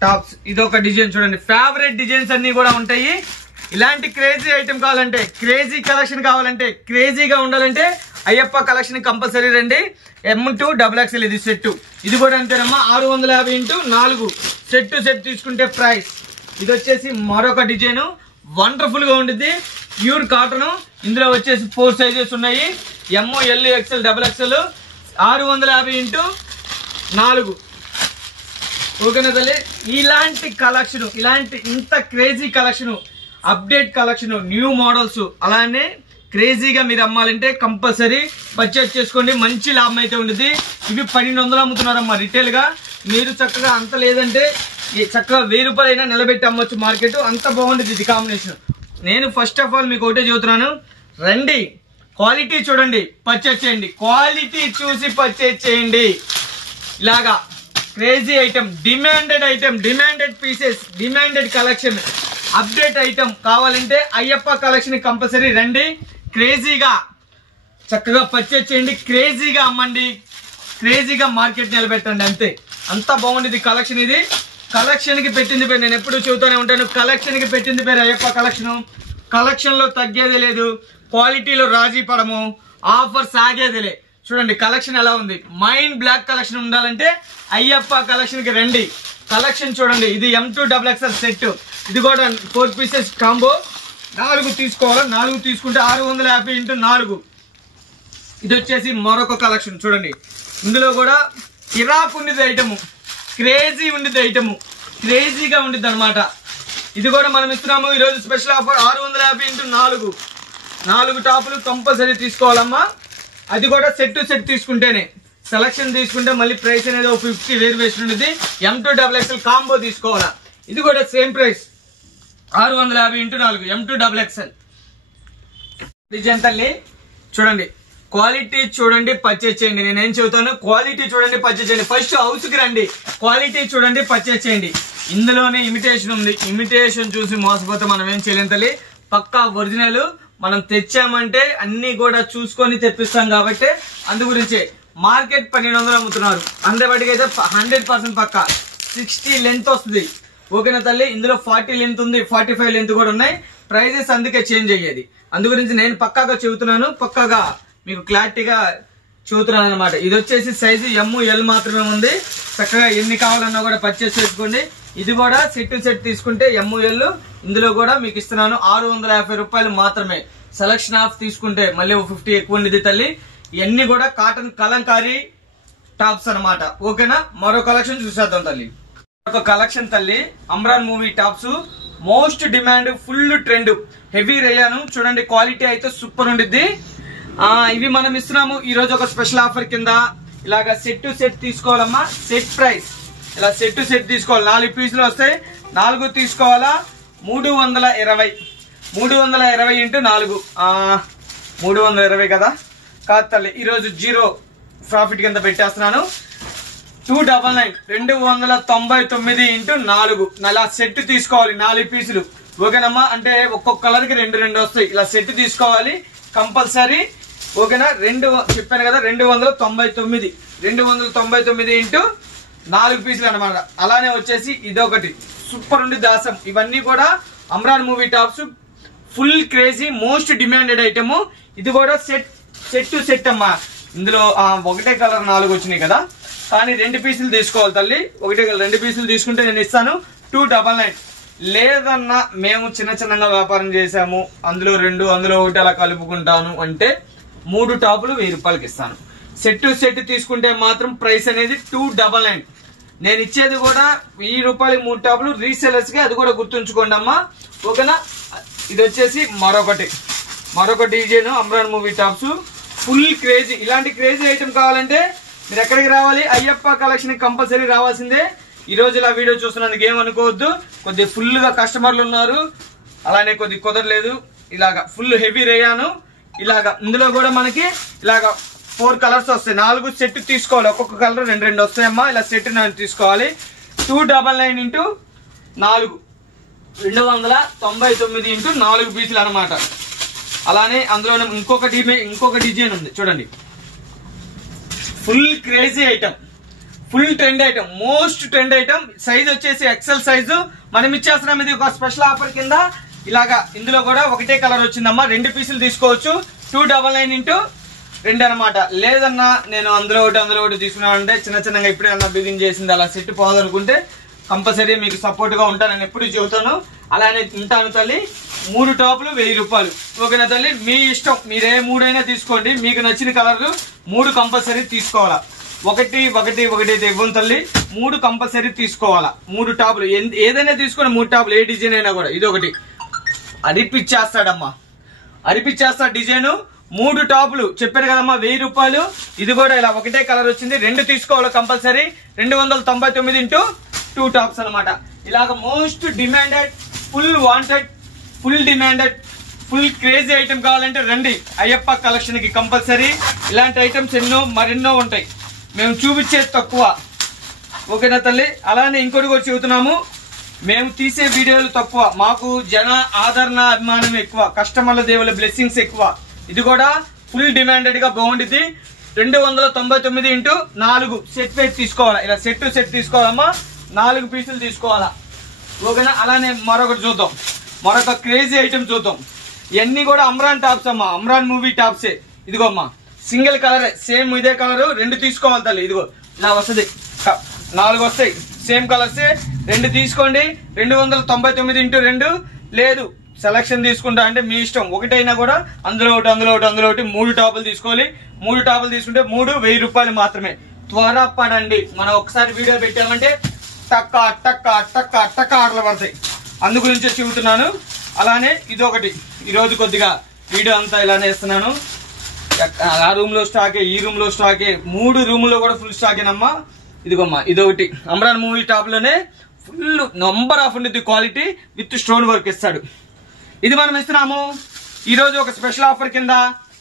టాప్స్. ఇది ఒక డిజైన్ చూడండి. ఫేవరెట్ డిజైన్స్ అన్ని కూడా ఉంటాయి. ఇలాంటి క్రేజీ ఐటమ్ కావాలంటే, క్రేజీ కలెక్షన్ కావాలంటే, క్రేజీగా ఉండాలంటే అయ్యప్ప కలెక్షన్ కంపల్సరీ రండి. M to XXL ఇది సెట్. ఇది కూడా అంతేనమ్మా. 650 ఇంటూ 4 సెట్ టు సెట్ తీసుకుంటే ప్రైస్. ఇది వచ్చేసి మరొక డిజైన్ వండర్ఫుల్ గా ఉండిద్ది. Pure cotton. ఇందులో వచ్చేసి 4 సైజెస్ ఉన్నాయి. M, L, XL, XXL 650 into 4. ఓకేనా తల్లి. ఇలాంటి కలెక్షన్, ఇలాంటి ఇంత crazy collection, update collection, new models అలానే క్రేజీగా మీరు అమ్మాలంటే కంపల్సరీ పర్చేస్ చేసుకోండి. మంచి లాభం అయితే ఉంటుంది. ఇవి 1200 అమ్ముతున్నారమ్మా రిటైల్ గా. మీరు చక్కగా అంత లేదంటే చక్కగా 1000 రూపాయలైనా నిలబెట్టి అమ్మొచ్చు మార్కెట్. అంత బాగుంటుంది ఇది కాంబినేషన్. నేను ఫస్ట్ ఆఫ్ ఆల్ మీకు ఒకటే చెబుతున్నాను, రండి, క్వాలిటీ చూడండి, పర్చేస్ చేయండి. క్వాలిటీ చూసి పర్చేస్ చేయండి. ఇలాగా crazy item, demanded pieces, demanded collection, update item కావాలంటే అయ్యప్ప కలెక్షన్ కంపల్సరీ రండి. క్రేజీగా చక్కగా పర్చేస్ చేయండి, క్రేజీగా అమ్మండి. క్రేజీగా మార్కెట్ నిలబెట్టండి అంతే. అంత బాగుండేది కలెక్షన్. ఇది కలెక్షన్ కి పెట్టింది పేరు. నేను ఎప్పుడు చెబుతూనే ఉంటాను, కలెక్షన్ కి పెట్టింది పేరు అయ్యప్ప కలెక్షన్. కలెక్షన్ లో తగ్గేది లేదు, క్వాలిటీలో రాజీ పడము, ఆఫర్ సాగేదిలే. చూడండి కలెక్షన్ ఎలా ఉంది. మైండ్ బ్లాక్ కలెక్షన్ ఉండాలంటే అయ్యప్ప కలెక్షన్ కి రండి. కలెక్షన్ చూడండి. ఇది M2XXL సెట్. ఇది కూడా 4 పీసెస్ కాంబో. 4 తీసుకోవాలి. 4 తీసుకుంటే 650 × 4. ఇది వచ్చేసి మరొక కలెక్షన్ చూడండి. ఇందులో కూడా కిరాక్ ఉండేది ఐటము, క్రేజీ ఉండేది ఐటము, క్రేజీగా ఉండేది అనమాట. ఇది కూడా మనం ఇస్తున్నాము ఈరోజు స్పెషల్ ఆఫర్ 650 × 4. 4 టాపులు కంపల్సరీ తీసుకోవాలమ్మా. అది కూడా సెట్ టు సెట్ తీసుకుంటేనే. సెలక్షన్ తీసుకుంటే మళ్ళీ ప్రైస్ అనేది 50 వేరియేషన్ ఉంటుంది. M2XXL కాంబో తీసుకోవాలా. ఇది కూడా సేమ్ ప్రైస్ 650 × 4 M2XXL. డిజైన్ తల్లి చూడండి. క్వాలిటీ చూడండి, పర్చేజ్ చేయండి. నేనేం చెబుతాను, క్వాలిటీ చూడండి, పర్చేజ్ చేయండి. ఫస్ట్ హౌస్ కి రండి, క్వాలిటీ చూడండి, పర్చేజ్ చేయండి. ఇందులోనే ఇమిటేషన్ ఉంది. ఇమిటేషన్ చూసి మోసపోతే మనం ఏం చేయలేం తల్లి. పక్కా ఒరిజినల్ మనం తెచ్చామంటే అన్ని కూడా చూసుకొని తెప్పిస్తాం కాబట్టి అందు గురించే. మార్కెట్ 1200 అమ్ముతున్నారు, అందరివాటికి అయితే 100% పక్కా 60 లెంత్ వస్తుంది. ఓకేనా తల్లి. ఇందులో 40 లెంత్ ఉంది, 45 లెంత్ కూడా ఉన్నాయి. ప్రైజెస్ అందుకే చేంజ్ అయ్యేది. అందు గురించి నేను పక్కాగా చెబుతున్నాను, పక్కాగా మీకు క్లారిటీగా చూస్తున్నాను అనమాట. ఇది వచ్చేసి సైజు ML మాత్రమే ఉంది. చక్కగా ఎన్ని కావాలన్నా కూడా పర్చేస్ చేసుకోండి. ఇది కూడా సెట్ టు సెట్ తీసుకుంటే ML. ఇందులో కూడా మీకు ఇస్తున్నాను 650 రూపాయలు మాత్రమే. సెలక్షన్ ఆఫ్ తీసుకుంటే మళ్ళీ 50 ఎక్కువ ఉండేది తల్లి. ఇవన్నీ కూడా కాటన్ కలంకారీ టాప్స్ అనమాట. ఓకేనా. మరో కలెక్షన్ చూసేద్దాం తల్లి. ఒక కలెక్షన్ తల్లి, Amaran movie tops. Most demand, full trend, heavy rayon. చూడండి క్వాలిటీ అయితే సూపర్ ఉండిద్ది. ఇవి మనం ఇస్తున్నాము ఈ రోజు ఒక స్పెషల్ ఆఫర్ కింద. ఇలాగా సెట్ టు సెట్ తీసుకోవాలమ్మా. సెట్ ప్రైస్ ఇలా సెట్ టు సెట్ తీసుకోవాలి. 4 పీసులు వస్తాయి. 4 తీసుకోవాలా. 320. 320 × 4 320 కదా. కాదు తల్లి, ఈరోజు 0 ప్రాఫిట్ కింద పెట్టేస్తున్నాను. 299 299 × 4. అలా సెట్ తీసుకోవాలి 4 పీసులు. ఓకేనమ్మా. అంటే ఒక్కొక్క కలర్ కి 2 వస్తాయి. ఇలా సెట్ తీసుకోవాలి కంపల్సరీ. ఓకేనా. 2 చెప్పాను కదా, 299. 299 × 4 పీసులు అనమాట. అలానే వచ్చేసి ఇదొకటి సూపర్ ఉంది దాసం. ఇవన్నీ కూడా Amaran movie tops. Full crazy, most demanded item. ఇది కూడా సెట్ టు సెట్ అమ్మా. ఇందులో ఒకటే కలర్ 4 వచ్చినాయి కదా, కానీ 2 పీసులు తీసుకోవాలి తల్లి. ఒకటే కలర్ 2 పీసులు తీసుకుంటే నేను ఇస్తాను 299. లేదన్నా మేము చిన్నగా వ్యాపారం చేసాము, అందులో 2 అందులో 1 అలా కలుపుకుంటాను అంటే 3 టాపులు 1000 రూపాయలకి ఇస్తాను. సెట్ టు సెట్ తీసుకుంటే మాత్రం ప్రైస్ అనేది 299. నేను ఇచ్చేది కూడా 1000 రూపాయలు 3 టాపులు రీసెలర్స్ కి. అది కూడా గుర్తుంచుకోండి అమ్మా. ఓకేనా. ఇది వచ్చేసి మరొక design Amaran movie tops. Full crazy. ఇలాంటి క్రేజీ ఐటమ్ కావాలంటే మీరు ఎక్కడికి రావాలి, అయ్యప్ప కలెక్షన్ కంపల్సరీ రావాల్సిందే. ఈ రోజు ఇలా వీడియో చూస్తున్నందుకు ఏమనుకోవద్దు. కొద్దిగా ఫుల్ గా కస్టమర్లు ఉన్నారు, అలానే కొద్ది కుదరలేదు. ఇలాగా ఫుల్ హెవీ రేయాను. ఇలాగా ఇందులో కూడా మనకి ఇలాగా 4 కలర్స్ వస్తాయి. 4 సెట్ తీసుకోవాలి. ఒక్కొక్క కలర్ 2 వస్తాయమ్మా. ఇలా సెట్ తీసుకోవాలి. 299 × 4 299 × 4 పీసులు అనమాట. అలానే అందులో ఇంకొక డిజైన్ ఉంది చూడండి. Full crazy item, full trend item, most trend item. Size వచ్చేసి XL సైజు మనం ఇచ్చేస్తున్నాం. ఇది ఒక స్పెషల్ ఆఫర్ కింద. ఇలాగా ఇందులో కూడా ఒకటే కలర్ వచ్చిందమ్మా. 2 పీసులు తీసుకోవచ్చు. 299 × 2 అనమాట. లేదన్నా నేను అందులో ఒకటి తీసుకున్నానంటే చిన్నగా ఇప్పుడే అన్న బిగిన్ చేసింది అలా సెట్ పోదనుకుంటే కంపల్సరీ మీకు సపోర్ట్ గా ఉంటానని ఎప్పుడు చెబుతాను. అలానే ఉంటాను తల్లి. 3 టాపులు 1000 రూపాయలు. ఓకేనా తల్లి. మీ ఇష్టం, మీరే 3 అయినా తీసుకోండి. మీకు నచ్చిన కలర్లు 3 కంపల్సరీ తీసుకోవాలా. ఒకటి అయితే ఇవ్వను తల్లి. 3 కంపల్సరీ తీసుకోవాలా. 3 టాపులు ఏదైనా తీసుకొని 3 టాపులు, ఏ డిజైన్ అయినా కూడా. ఇది ఒకటి అరిపిచ్చేస్తాడమ్మా, అరిపిచ్చేస్తాడు డిజైన్. 3 టాపులు చెప్పారు కదమ్మా 1000 రూపాయలు. ఇది కూడా ఇలా ఒకటే కలర్ వచ్చింది. 2 తీసుకోవాలి కంపల్సరీ. 299 × 2 టాప్స్ అనమాట. ఇలాగ most demanded, full wanted, full demanded, full crazy item కావాలంటే రండి అయ్యప్ప కలెక్షన్ కి కంపల్సరీ. ఇలాంటి ఐటమ్స్ మరెన్నో ఉంటాయి. మేము చూపించేది తక్కువ. ఓకేనా తల్లి. అలానే ఇంకోటి కూడా చెబుతున్నాము, మేము తీసే వీడియోలు తక్కువ, మాకు జన ఆదరణ అభిమానం ఎక్కువ, కస్టమర్ల దేవుల బ్లెస్సింగ్స్ ఎక్కువ. ఇది కూడా ఫుల్ డిమాండెడ్ గా బాగుంటుంది. 299 ఇంటూ 4 సెట్ వెయిట్ తీసుకోవాలా. ఇలా సెట్ తీసుకోవాలమ్మా. 4 పీసులు తీసుకోవాలా. ఓకేనా. అలానే మరొకటి చూద్దాం, మరొక క్రేజీ ఐటమ్ చూద్దాం. ఇవన్నీ కూడా అమ్రాన్ టాప్స్ అమ్మా, అమ్రాన్ మూవీ టాప్సే. ఇదిగో అమ్మా, సింగిల్ కలరే, సేమ్ ఇదే కలర్ 2 తీసుకోవాలి తల్లి. ఇదిగో ఇలా వస్తుంది, 4 వస్తాయి సేమ్ కలర్సే. 2 తీసుకోండి. 299 ఇంటూ 2 లేదు, సెలక్షన్ తీసుకుంటా అంటే మీ ఇష్టం. ఒకటైనా కూడా అందులో ఒకటి 3 టాపులు తీసుకోవాలి. 3 టాపులు తీసుకుంటే 3 1000 రూపాయలు మాత్రమే. త్వరపడండి, మనం ఒకసారి వీడియో పెట్టామంటే టక్క టక్క టక్క టక్క ఆర్డర్లు పడతాయి. అందు గురించి చెబుతున్నాను. అలానే ఇదొకటి, ఈరోజు కొద్దిగా వీడియో అంతా ఇలానే ఇస్తున్నాను. ఆ రూమ్ లో స్టాకే, ఈ రూమ్ లో స్టాకే, 3 రూముల్లో కూడా ఫుల్ స్టాకేనమ్మా. ఇదిగోమ్మా, ఇదొకటి అమ్రాన్ మూవీ టాప్ లోనే ఫుల్ నంబర్ ఆఫ్ ఉండేది, క్వాలిటీ విత్ స్టోన్ వర్క్ ఇస్తాడు. ఇది మనం ఇస్తున్నాము ఈరోజు ఒక స్పెషల్ ఆఫర్ కింద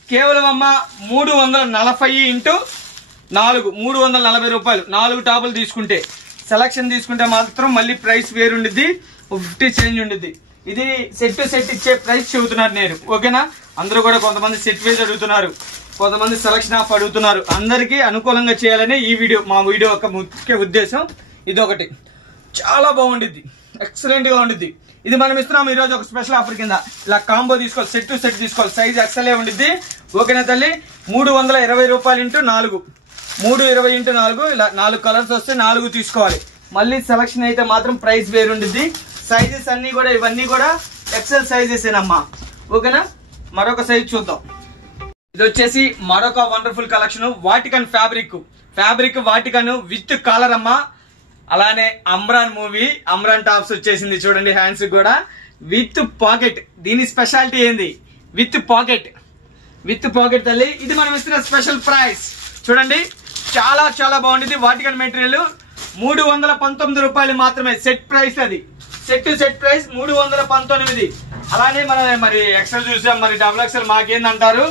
కేవలం అమ్మ 340 ఇంటూ 4 340 రూపాయలు. 4 టాపులు తీసుకుంటే, సెలక్షన్ తీసుకుంటే మాత్రం మళ్ళీ ప్రైస్ వేరుండిద్ది, 50 చేంజ్ ఉండిద్ది. ఇది సెట్ ఇచ్చే ప్రైస్ చెబుతున్నారు నేను. ఓకేనా. అందరూ కూడా కొంతమంది సెట్ వేసి అడుగుతున్నారు, కొంతమంది సెలక్షన్ ఆఫ్ అడుగుతున్నారు. అందరికీ అనుకూలంగా చేయాలని ఈ వీడియో, మా వీడియో యొక్క ముఖ్య ఉద్దేశం. ఇదొకటి చాలా బాగుండిద్ది, ఎక్సలెంట్ గా ఉండిద్ది. ఇది మనం ఇస్తున్నాం ఈ రోజు ఒక స్పెషల్ ఆఫర్ కింద. ఇలా కాంబో తీసుకోవాలి, సెట్ తీసుకోవాలి, సైజ్ ఎక్సలే ఉండిద్ది. ఓకేనా తల్లి. 320 రూపాయలు ఇంటూ 4 320 ఇంటూ 4 ఇలా 4 కలర్స్ వస్తే 4 తీసుకోవాలి. మళ్ళీ సెలక్షన్ అయితే మాత్రం ప్రైస్ వేరుండిద్ది. సైజెస్ అన్ని కూడా ఇవన్నీ కూడా ఎక్సెల్ సైజెసేనమ్మా. ఓకేనా. మరొక సైజ్ చూద్దాం. ఇది వచ్చేసి మరొక wonderful collection, Vatican fabric Vatican with collar అమ్మా. అలానే అమ్రాన్ మూవీ అమ్రాన్ టాప్స్ వచ్చేసింది చూడండి, హ్యాండ్స్ కూడా విత్ పాకెట్. దీని స్పెషాలిటీ ఏంది, విత్ పాకెట్ తల్లి. ఇది మనం ఇస్తున్న స్పెషల్ ప్రైస్ చూడండి, చాలా చాలా బాగుంటుంది. వాటికన్ మెటీరియల్ 319 రూపాయలు మాత్రమే. సెట్ ప్రైస్, అది సెట్ ప్రైస్ 319. అలానే మనం మరి ఎక్సెల్ చూసాం, మరి XXL మాకేందంటారు,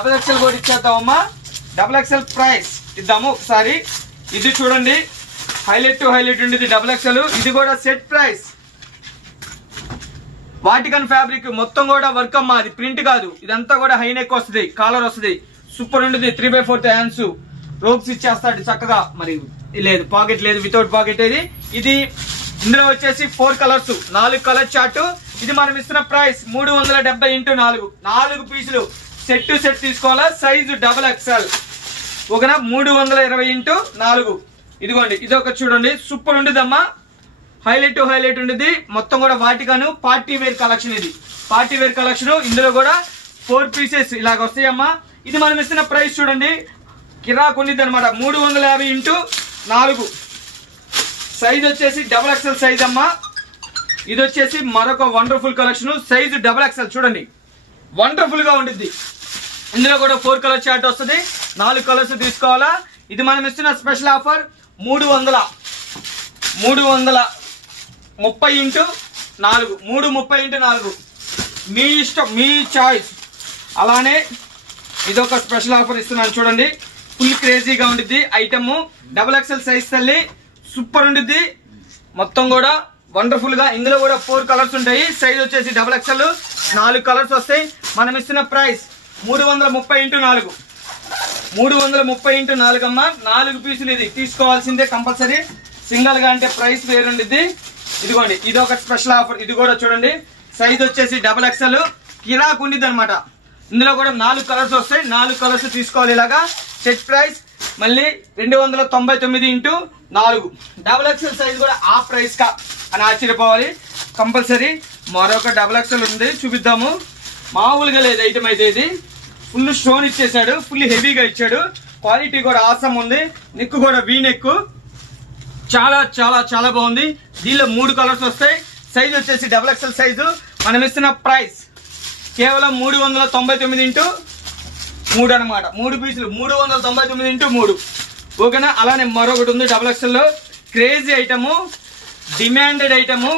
XXL కూడా ఇచ్చేద్దామమ్మా. XXL ప్రైస్ ఇద్దాము ఒకసారి. ఇది చూడండి, హైలైట్ ఉండేది XXL. ఇది కూడా సెట్ ప్రైస్. వాటికన్ ఫ్యాబ్రిక్ మొత్తం కూడా వర్క్ అమ్మా, అది ప్రింట్ కాదు. ఇదంతా కూడా హై నెక్ వస్తుంది, కాలర్ వస్తుంది, సూపర్ ఉంటుంది. 3/4 హ్యాండ్స్, రోప్స్ ఇచ్చేస్తాడు చక్కగా. మరి లేదు, పాకెట్ లేదు, వితౌట్ పాకెట్. ఇది ఇందులో వచ్చేసి 4 కలర్స్, 4 కలర్ చార్ట్. ఇది మనం ఇస్తున్న ప్రైస్ 370 ఇంటూ 4 పీసులు సెట్ తీసుకోవాలా. Size XXL. ఓకేనా. 320 ఇంటూ 4. ఇదిగోండి, ఇది ఒక చూడండి, సూపర్ ఉండేదమ్మా. హైలైట్ ఉండేది. మొత్తం కూడా వాటికను పార్టీ వేర్ కలెక్షన్. ఇది పార్టీ వేర్ కలెక్షన్. ఇందులో కూడా 4 పీసెస్ ఇలాగ వస్తాయమ్మా. ఇది మనం ఇస్తున్న ప్రైస్ చూడండి, కిరాక్ ఉండేది అనమాట. 350 ఇంటూ 4. సైజ్ వచ్చేసి XXL సైజ్ అమ్మా. ఇది వచ్చేసి మరొక వండర్ఫుల్ కలెక్షన్, సైజు XXL. చూడండి, వండర్ఫుల్ గా ఉండిద్ది. ఇందులో కూడా 4 కలర్ చార్ట్ వస్తుంది, 4 కలర్స్ తీసుకోవాలా. ఇది మనం ఇస్తున్న స్పెషల్ ఆఫర్ 330 ఇంటూ 4 330 ఇంటూ 4. మీ ఇష్టం, మీ చాయిస్. అలానే ఇదొక స్పెషల్ ఆఫర్ ఇస్తున్నాను చూడండి, ఫుల్ క్రేజీగా ఉండిద్ది ఐటమ్. XXL సైజ్ తల్లి, సూపర్ ఉండిద్ది. మొత్తం కూడా వండర్ఫుల్ గా. ఇందులో కూడా 4 కలర్స్ ఉంటాయి. సైజ్ వచ్చేసి XXL, 4 కలర్స్ వస్తాయి. మనం ఇస్తున్న ప్రైస్ 330 ఇంటూ 4 330 ఇంటూ 4 అమ్మా. 4 పీసులు ఇది తీసుకోవాల్సిందే కంపల్సరీ. సింగల్ గా అంటే ప్రైస్ వేరుండిద్ది. ఇదిగోండి, ఇది ఒక స్పెషల్ ఆఫర్. ఇది కూడా చూడండి, సైజ్ వచ్చేసి XXL, కిరాక్ ఉండిద్ది అనమాట. ఇందులో కూడా 4 కలర్స్ వస్తాయి, 4 కలర్స్ తీసుకోవాలి. ఇలాగా సెట్ ప్రైస్ మళ్ళీ 299 ఇంటూ 4. XXL సైజ్ కూడా ఆ ప్రైస్ కా అని ఆశ్చర్యపోవాలి కంపల్సరీ. మరొక XXL ఉంది, చూపిద్దాము. మామూలుగా లేదు ఐటమ్ అయితే. ఇది ఫుల్ స్టోన్ ఇచ్చేసాడు, ఫుల్ హెవీగా ఇచ్చాడు. క్వాలిటీ కూడా ఆసమ్ ఉంది. నెక్ కూడా వీ నెక్, చాలా చాలా చాలా బాగుంది. దీనిలో 3 కలర్స్ వస్తాయి. సైజ్ వచ్చేసి XXL సైజు. మనం ఇస్తున్న ప్రైస్ కేవలం 399 ఇంటూ 3 అనమాట. 3 పీసులు 399 ఇంటూ 3. ఓకేనా. అలానే మరొకటి ఉంది XXL లో, క్రేజీ ఐటము, డిమాండెడ్ ఐటము.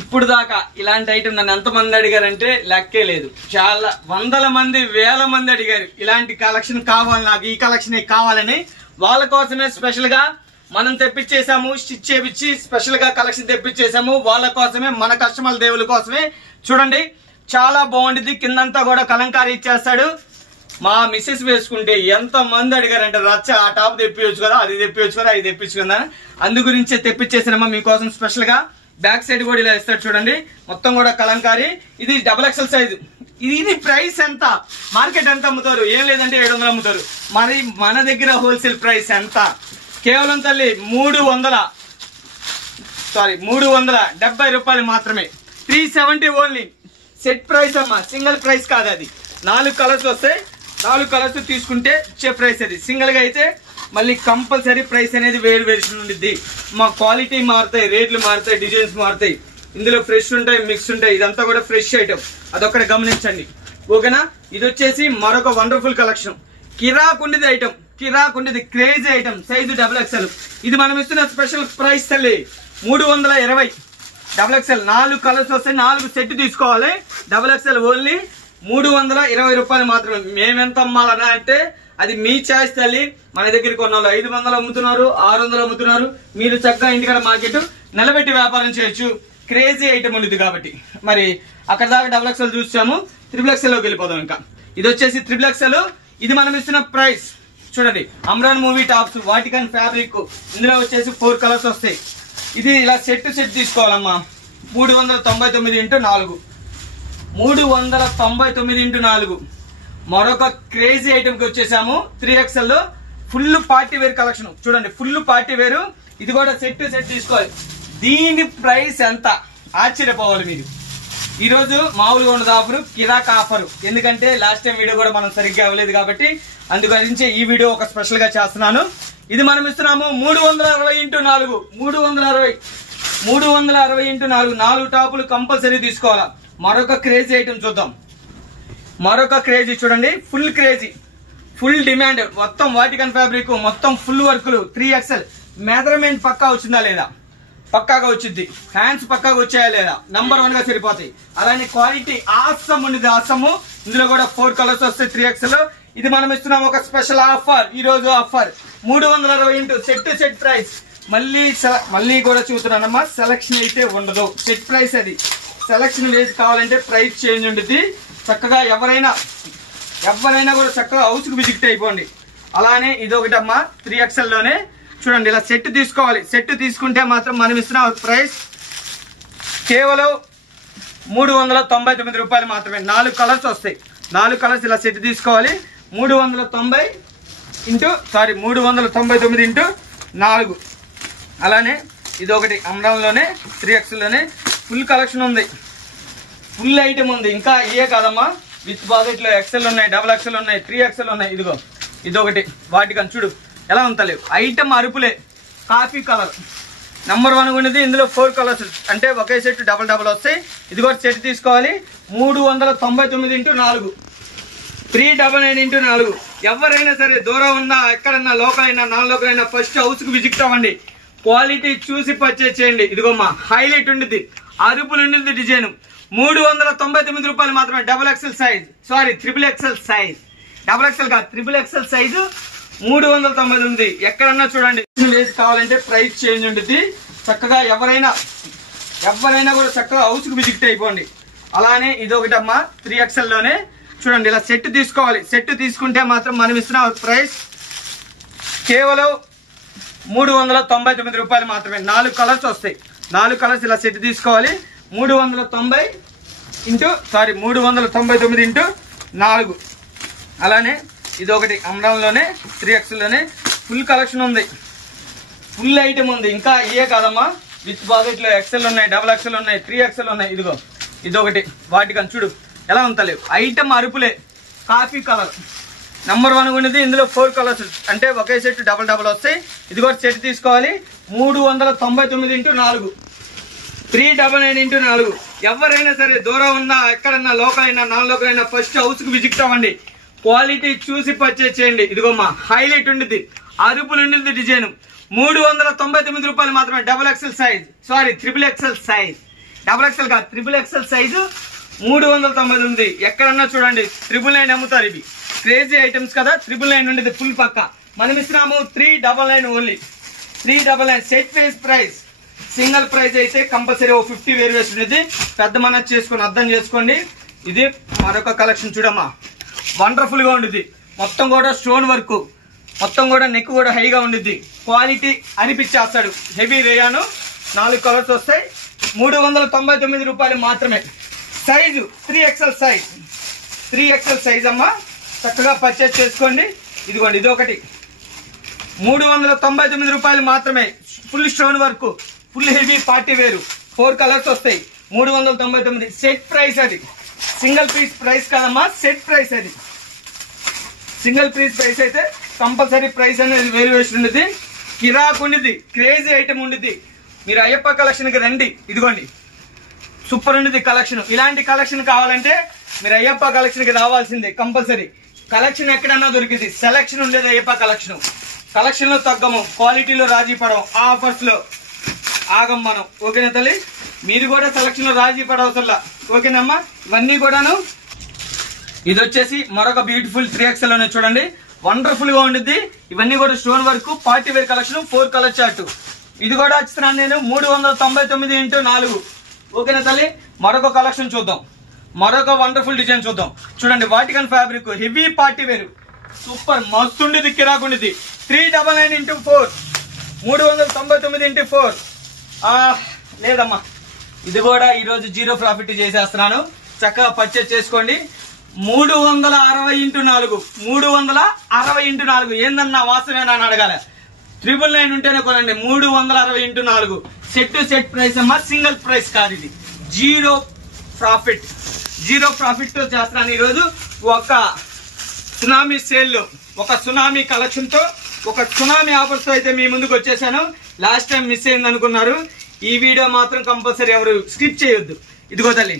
ఇప్పుడు దాకా ఇలాంటి ఐటమ్ నన్ను ఎంతమంది అడిగారంటే లెక్కే లేదు. చాలా వందల మంది, వేల మంది అడిగారు ఇలాంటి కలెక్షన్ కావాలి, నాకు ఈ కలెక్షన్ కావాలని. వాళ్ళ కోసమే స్పెషల్ గా మనం తెప్పించేసాము, స్టిచ్ చేపించి స్పెషల్ గా కలెక్షన్ తెప్పించేసాము. వాళ్ళ కోసమే, మన కస్టమర్ దేవుల కోసమే. చూడండి, చాలా బాగుంటుంది. కిందంతా కూడా కలంకారీ ఇచ్చేస్తాడు. మా మిస్సెస్ వేసుకుంటే ఎంత మంది అడిగారంటే రచ్చ ఆ టాప్ తెప్పించు కదా, అది తెప్పించు కదా, అది తెప్పించు కదా, అందు గురించే తెప్పించేసినమ్మా మీకోసం స్పెషల్ గా. బ్యాక్ సైడ్ కూడా ఇలా ఇస్తాడు చూడండి, మొత్తం కూడా కలంకారీ. ఇది XXL సైజు. ఇది ప్రైస్ ఎంత, మార్కెట్ ఎంత అమ్ముతారు? ఏం లేదంటే 700 అమ్ముతారు. మరి మన దగ్గర హోల్సేల్ ప్రైస్ ఎంత? కేవలం తల్లి 370 రూపాయలు మాత్రమే. 370 ఓన్లీ. సెట్ ప్రైస్ అమ్మా, సింగిల్ ప్రైస్ కాదు అది. 4 కలర్స్ వస్తాయి, 4 కలర్స్ తీసుకుంటే ఇచ్చే ప్రైస్ అది. సింగిల్ గా అయితే మళ్ళీ కంపల్సరీ ప్రైస్ అనేది వేరు వేరియేషన్ ఉంటుంది. మా క్వాలిటీ మారుతాయి, రేట్లు మారుతాయి, డిజైన్స్ మారుతాయి. ఇందులో ఫ్రెష్ ఉంటాయి, మిక్స్ ఉంటాయి. ఇదంతా కూడా ఫ్రెష్ ఐటమ్, అదొక్కటి గమనించండి ఓకేనా. ఇది వచ్చేసి మరొక వండర్ఫుల్ కలెక్షన్. కిరాకుండేది ఐటమ్, కిరాకుండేది క్రేజీ ఐటమ్, సైజు XXL. ఇది మనం ఇస్తున్న స్పెషల్ ప్రైస్ తల్లి 320. XXL 4 కలర్స్ వస్తాయి, 4 సెట్ తీసుకోవాలి. XXL ఓన్లీ 320 రూపాయలు మాత్రమే. మేమెంత అమ్మాలన్నా అంటే అది మీ చాయిస్ తల్లి. మన దగ్గర కొన్నాళ్ళు 500 అమ్ముతున్నారు, 600 అమ్ముతున్నారు. మీరు చక్కగా ఇంటికాడ మార్కెట్ నిలబెట్టి వ్యాపారం చేయొచ్చు. క్రేజీ ఐటమ్ ఉండేది కాబట్టి. మరి అక్కడ దాకా XXL చూసాము, XXL లోకి వెళ్ళిపోదాం. ఇంకా ఇది వచ్చేసి XXL. ఇది మనం ఇస్తున్న ప్రైస్ చూడండి, అమ్రాన్ మూవీ టాప్స్, వాటికన్ ఫ్యాబ్రిక్. ఇందులో వచ్చేసి 4 కలర్స్ వస్తాయి. ఇది ఇలా సెట్ తీసుకోవాలమ్మా. 399 × 4, 399 × 4. మరొక క్రేజీ ఐటమ్ కి వచ్చేసాము. 3XL లో ఫుల్ పార్టీ వేర్ కలెక్షన్ చూడండి, ఫుల్ పార్టీ వేరు. ఇది కూడా సెట్ తీసుకోవాలి. దీని ప్రైస్ ఎంత ఆశ్చర్యపోవాలి మీరు. ఈ రోజు మామూలుగా ఉండదు ఆఫర్, కిరాక్ ఆఫర్. ఎందుకంటే లాస్ట్ టైం వీడియో కూడా మనం సరిగ్గా అవ్వలేదు కాబట్టి అందుకని ఈ వీడియో ఒక స్పెషల్ గా చేస్తున్నాను. ఇది మనం ఇస్తున్నాము 360 × 4, 360 × 4. 4 టాపులు కంపల్సరీ తీసుకోవాలా. మరొక క్రేజీ ఐటమ్ చూద్దాం. మరొక క్రేజీ చూడండి, ఫుల్ క్రేజీ, ఫుల్ డిమాండ్. మొత్తం వాటికన్ ఫ్యాబ్రిక్, మొత్తం ఫుల్ వర్కులు. 3XL మెజర్మెంట్ పక్కా వచ్చిందా లేదా? పక్కాగా వచ్చింది. హ్యాండ్స్ పక్కాగా వచ్చాయా లేదా? నంబర్ 1 గా సరిపోతాయి. అలానే క్వాలిటీ ఆసమ్ ఉండేది, ఆసమ్. ఇందులో కూడా 4 కలర్స్ వస్తాయి 3XL. ఇది మనం ఇస్తున్నాం ఒక స్పెషల్ ఆఫర్. ఈ రోజు ఆఫర్ 360 సెట్ ప్రైస్. మళ్ళీ కూడా చూస్తున్నానమ్మా, సెలక్షన్ అయితే ఉండదు. సెట్ ప్రైస్ అది. సెలక్షన్ వేసి కావాలంటే ప్రైస్ చేంజ్ ఉంటుంది. చక్కగా ఎవరైనా కూడా చక్కగా హౌస్ కు విజిట్ అయిపోండి. అలానే ఇదొకటి అమ్మా, 3XL లోనే చూడండి, ఇలా సెట్ తీసుకోవాలి. సెట్ తీసుకుంటే మాత్రం మనం ఇస్తున్న ప్రైస్ కేవలం 399 రూపాయలు మాత్రమే. 4 కలర్స్ వస్తాయి, 4 కలర్స్ ఇలా సెట్ తీసుకోవాలి. 399 × 4. అలానే ఇదొకటి అమ్రాన్లోనే 3XL లోనే ఫుల్ కలెక్షన్ ఉంది, ఫుల్ ఐటమ్ ఉంది. ఇంకా ఇయే కాదమ్మా, విత్ బాకెట్ లో XL ఉన్నాయి, XXL ఉన్నాయి, 3XL ఉన్నాయి. ఇదిగో ఇదొకటి వాటికన్ చూడు ఎలా ఉంటలే ఐటమ్. అరుపులే కాఫీ కలర్ నంబర్ 1 ఉన్నది. ఇందులో 4 కలర్స్ అంటే ఒకే సెట్ డబల్ వస్తాయి. ఇది కూడా సెట్ తీసుకోవాలి. 399 × 4, 399 × 4. ఎవరైనా సరే దూరం ఉన్నా, ఎక్కడన్నా లోకల్ అయినా, నాన్ లోకల్ అయినా ఫస్ట్ హౌస్ కు విజిట్ అవ్వండి. క్వాలిటీ చూసి పర్చేస్ చేయండి. ఇదిగోమ్మా హైలైట్ ఉండేది, అరుపులు ఉండేది డిజైన్. 399 రూపాయలు మాత్రమే. XXL size, sorry XXL size. XXL కాదు, XXL సైజు 399. ఎక్కడన్నా చూడండి. వేసి కావాలంటే ప్రైస్ చేంజ్ ఉంటుంది. చక్కగా ఎవరైనా కూడా చక్కగా హౌస్ కు విజిట్ అయిపోండి. అలానే ఇదొకటి అమ్మా, 3XL లోనే చూడండి, ఇలా సెట్ తీసుకోవాలి. సెట్ తీసుకుంటే మాత్రం మనం ఇస్తున్న ప్రైస్ కేవలం 399 రూపాయలు మాత్రమే. 4 కలర్స్ వస్తాయి, 4 కలర్స్ ఇలా సెట్ తీసుకోవాలి. 399 × 4. అలానే ఇదొకటి అమ్రాన్లోనే 3XL లోనే ఫుల్ కలెక్షన్ ఉంది, ఫుల్ ఐటమ్ ఉంది. ఇంకా ఇయే కాదమ్మా, విత్ బాకెట్ లో XL ఉన్నాయి, XXL ఉన్నాయి, 3XL ఉన్నాయి. ఇదిగో ఇదొకటి వాటికన్ చూడు ఎలా ఉంటలే ఐటమ్. అరుపులే కాఫీ కలర్ నంబర్ 1 ఉన్నది. ఇందులో 4 కలర్స్ అంటే ఒకే సెట్ డబల్ వస్తాయి. ఇది కూడా సెట్ తీసుకోవాలి. 399 × 4, 399 × 4. ఎవరైనా సరే దూరం ఉన్నా, ఎక్కడన్నా లోకల్ అయినా, నాన్ లోకల్ అయినా ఫస్ట్ హౌస్ కు విజిట్ అవ్వండి. క్వాలిటీ చూసి పర్చేస్ చేయండి. ఇదిగోమ్మా హైలైట్ ఉండేది, అరుపులు ఉండేది డిజైన్. 399 రూపాయలు మాత్రమే. XXL size, sorry XXL size. XXL కాదు, XXL సైజు 399. ఎక్కడన్నా చూడండి, 999 అమ్ముతారు. ఇవి క్రేజీ ఐటమ్స్ కదా. 999 ఉండేది ఫుల్ పక్క. మనం ఇస్తున్నాము 399 ఓన్లీ. 399 సెట్ వేస్ ప్రైస్. సింగిల్ ప్రైస్ అయితే కంపల్సరీ 50 వేరియేషన్ ఉండేది. పెద్ద మనసు చేసుకొని అర్థం చేసుకోండి. ఇది మరొక కలెక్షన్ చూడమ్మా, వండర్ఫుల్ గా ఉండిద్ది. మొత్తం కూడా స్టోన్ వర్క్, మొత్తం కూడా నెక్ కూడా హైగా ఉండిద్ది. క్వాలిటీ అనిపించేస్తాడు. హెవీ రేయాను, 4 కలర్స్ వస్తాయి. 399 రూపాయలు మాత్రమే. Size 3XL size, 3XL size అమ్మా. చక్కగా పర్చేజ్ చేసుకోండి. ఇదిగోండి, ఇది ఒకటి 399 రూపాయలు మాత్రమే. Full stone work, full heavy party వేరు, 4 కలర్స్ వస్తాయి. 399 సెట్ ప్రైస్. అది సింగిల్ పీస్ ప్రైస్ కాదమ్మా, సెట్ ప్రైస్. అది సింగిల్ పీస్ ప్రైస్ అయితే కంపల్సరీ ప్రైస్ అనేది వేరియేషన్ ఉండేది. కిరాక్ ఉండిద్ది, క్రేజీ ఐటమ్ ఉండిద్ది. మీరు అయ్యప్ప కలెక్షన్కి రండి. ఇదిగోండి, సూపర్ ఉండిద్ది కలెక్షన్. ఇలాంటి కలెక్షన్ కావాలంటే మీరు అయ్యప్ప కలెక్షన్కి రావాల్సిందే కంపల్సరీ. కలెక్షన్ ఎక్కడన్నా దొరికింది, సెలెక్షన్ ఉండేది అయ్యప్ప కలెక్షన్. కలెక్షన్ లో తగ్గము, క్వాలిటీలో రాజీ పడము, ఆఫర్స్ లో ఆగం మనం. ఓకేనా తల్లి? మీరు కూడా సెలెక్షన్ లో రాజీ పడవసల్లా. ఓకేనమ్మా? ఇవన్నీ కూడాను. ఇది వచ్చేసి మరొక బ్యూటిఫుల్ 3XL లోనే చూడండి, వండర్ఫుల్ గా ఉండిద్ది. ఇవన్నీ కూడా stone work, party wear collection, 4 colour chart. ఇది కూడా ఇస్తున్నాను నేను 399x4. ఓకేనా తల్లి? మరొక కలెక్షన్ చూద్దాం, మరొక వండర్ఫుల్ డిజైన్ చూద్దాం. చూడండి, వాటికన్ ఫ్యాబ్రిక్, హెవీ పార్టీ వేరు, సూపర్ మస్తు ఉండిద్ది, కిరాకుండిద్ది. 399x4, 399x4. లేదమ్మా, ఇది కూడా ఈరోజు 0 ప్రాఫిట్ చేసేస్తున్నాను. చక్కగా పర్చేజ్ చేసుకోండి. 360x4, 360x4. ఏందన్నా వాస్తవేనా అని అడగాలి. 999 ఉంటేనే కొనండి. 360x4 set to set price అమ్మా, సింగిల్ ప్రైస్ కాదు. ఇది 0 ప్రాఫిట్, 0 ప్రాఫిట్ తో చేస్తున్నాను ఈరోజు. ఒక సునామీ సేల్ లో, ఒక సునామీ కలెక్షన్ తో, ఒక సునామీ ఆఫర్స్ తో అయితే మీ ముందుకు వచ్చేసాను. లాస్ట్ టైం మిస్ అయింది అనుకున్నారు. ఈ వీడియో మాత్రం కంపల్సరీ ఎవరు స్కిప్ చేయొద్దు. ఇదిగో తల్లి,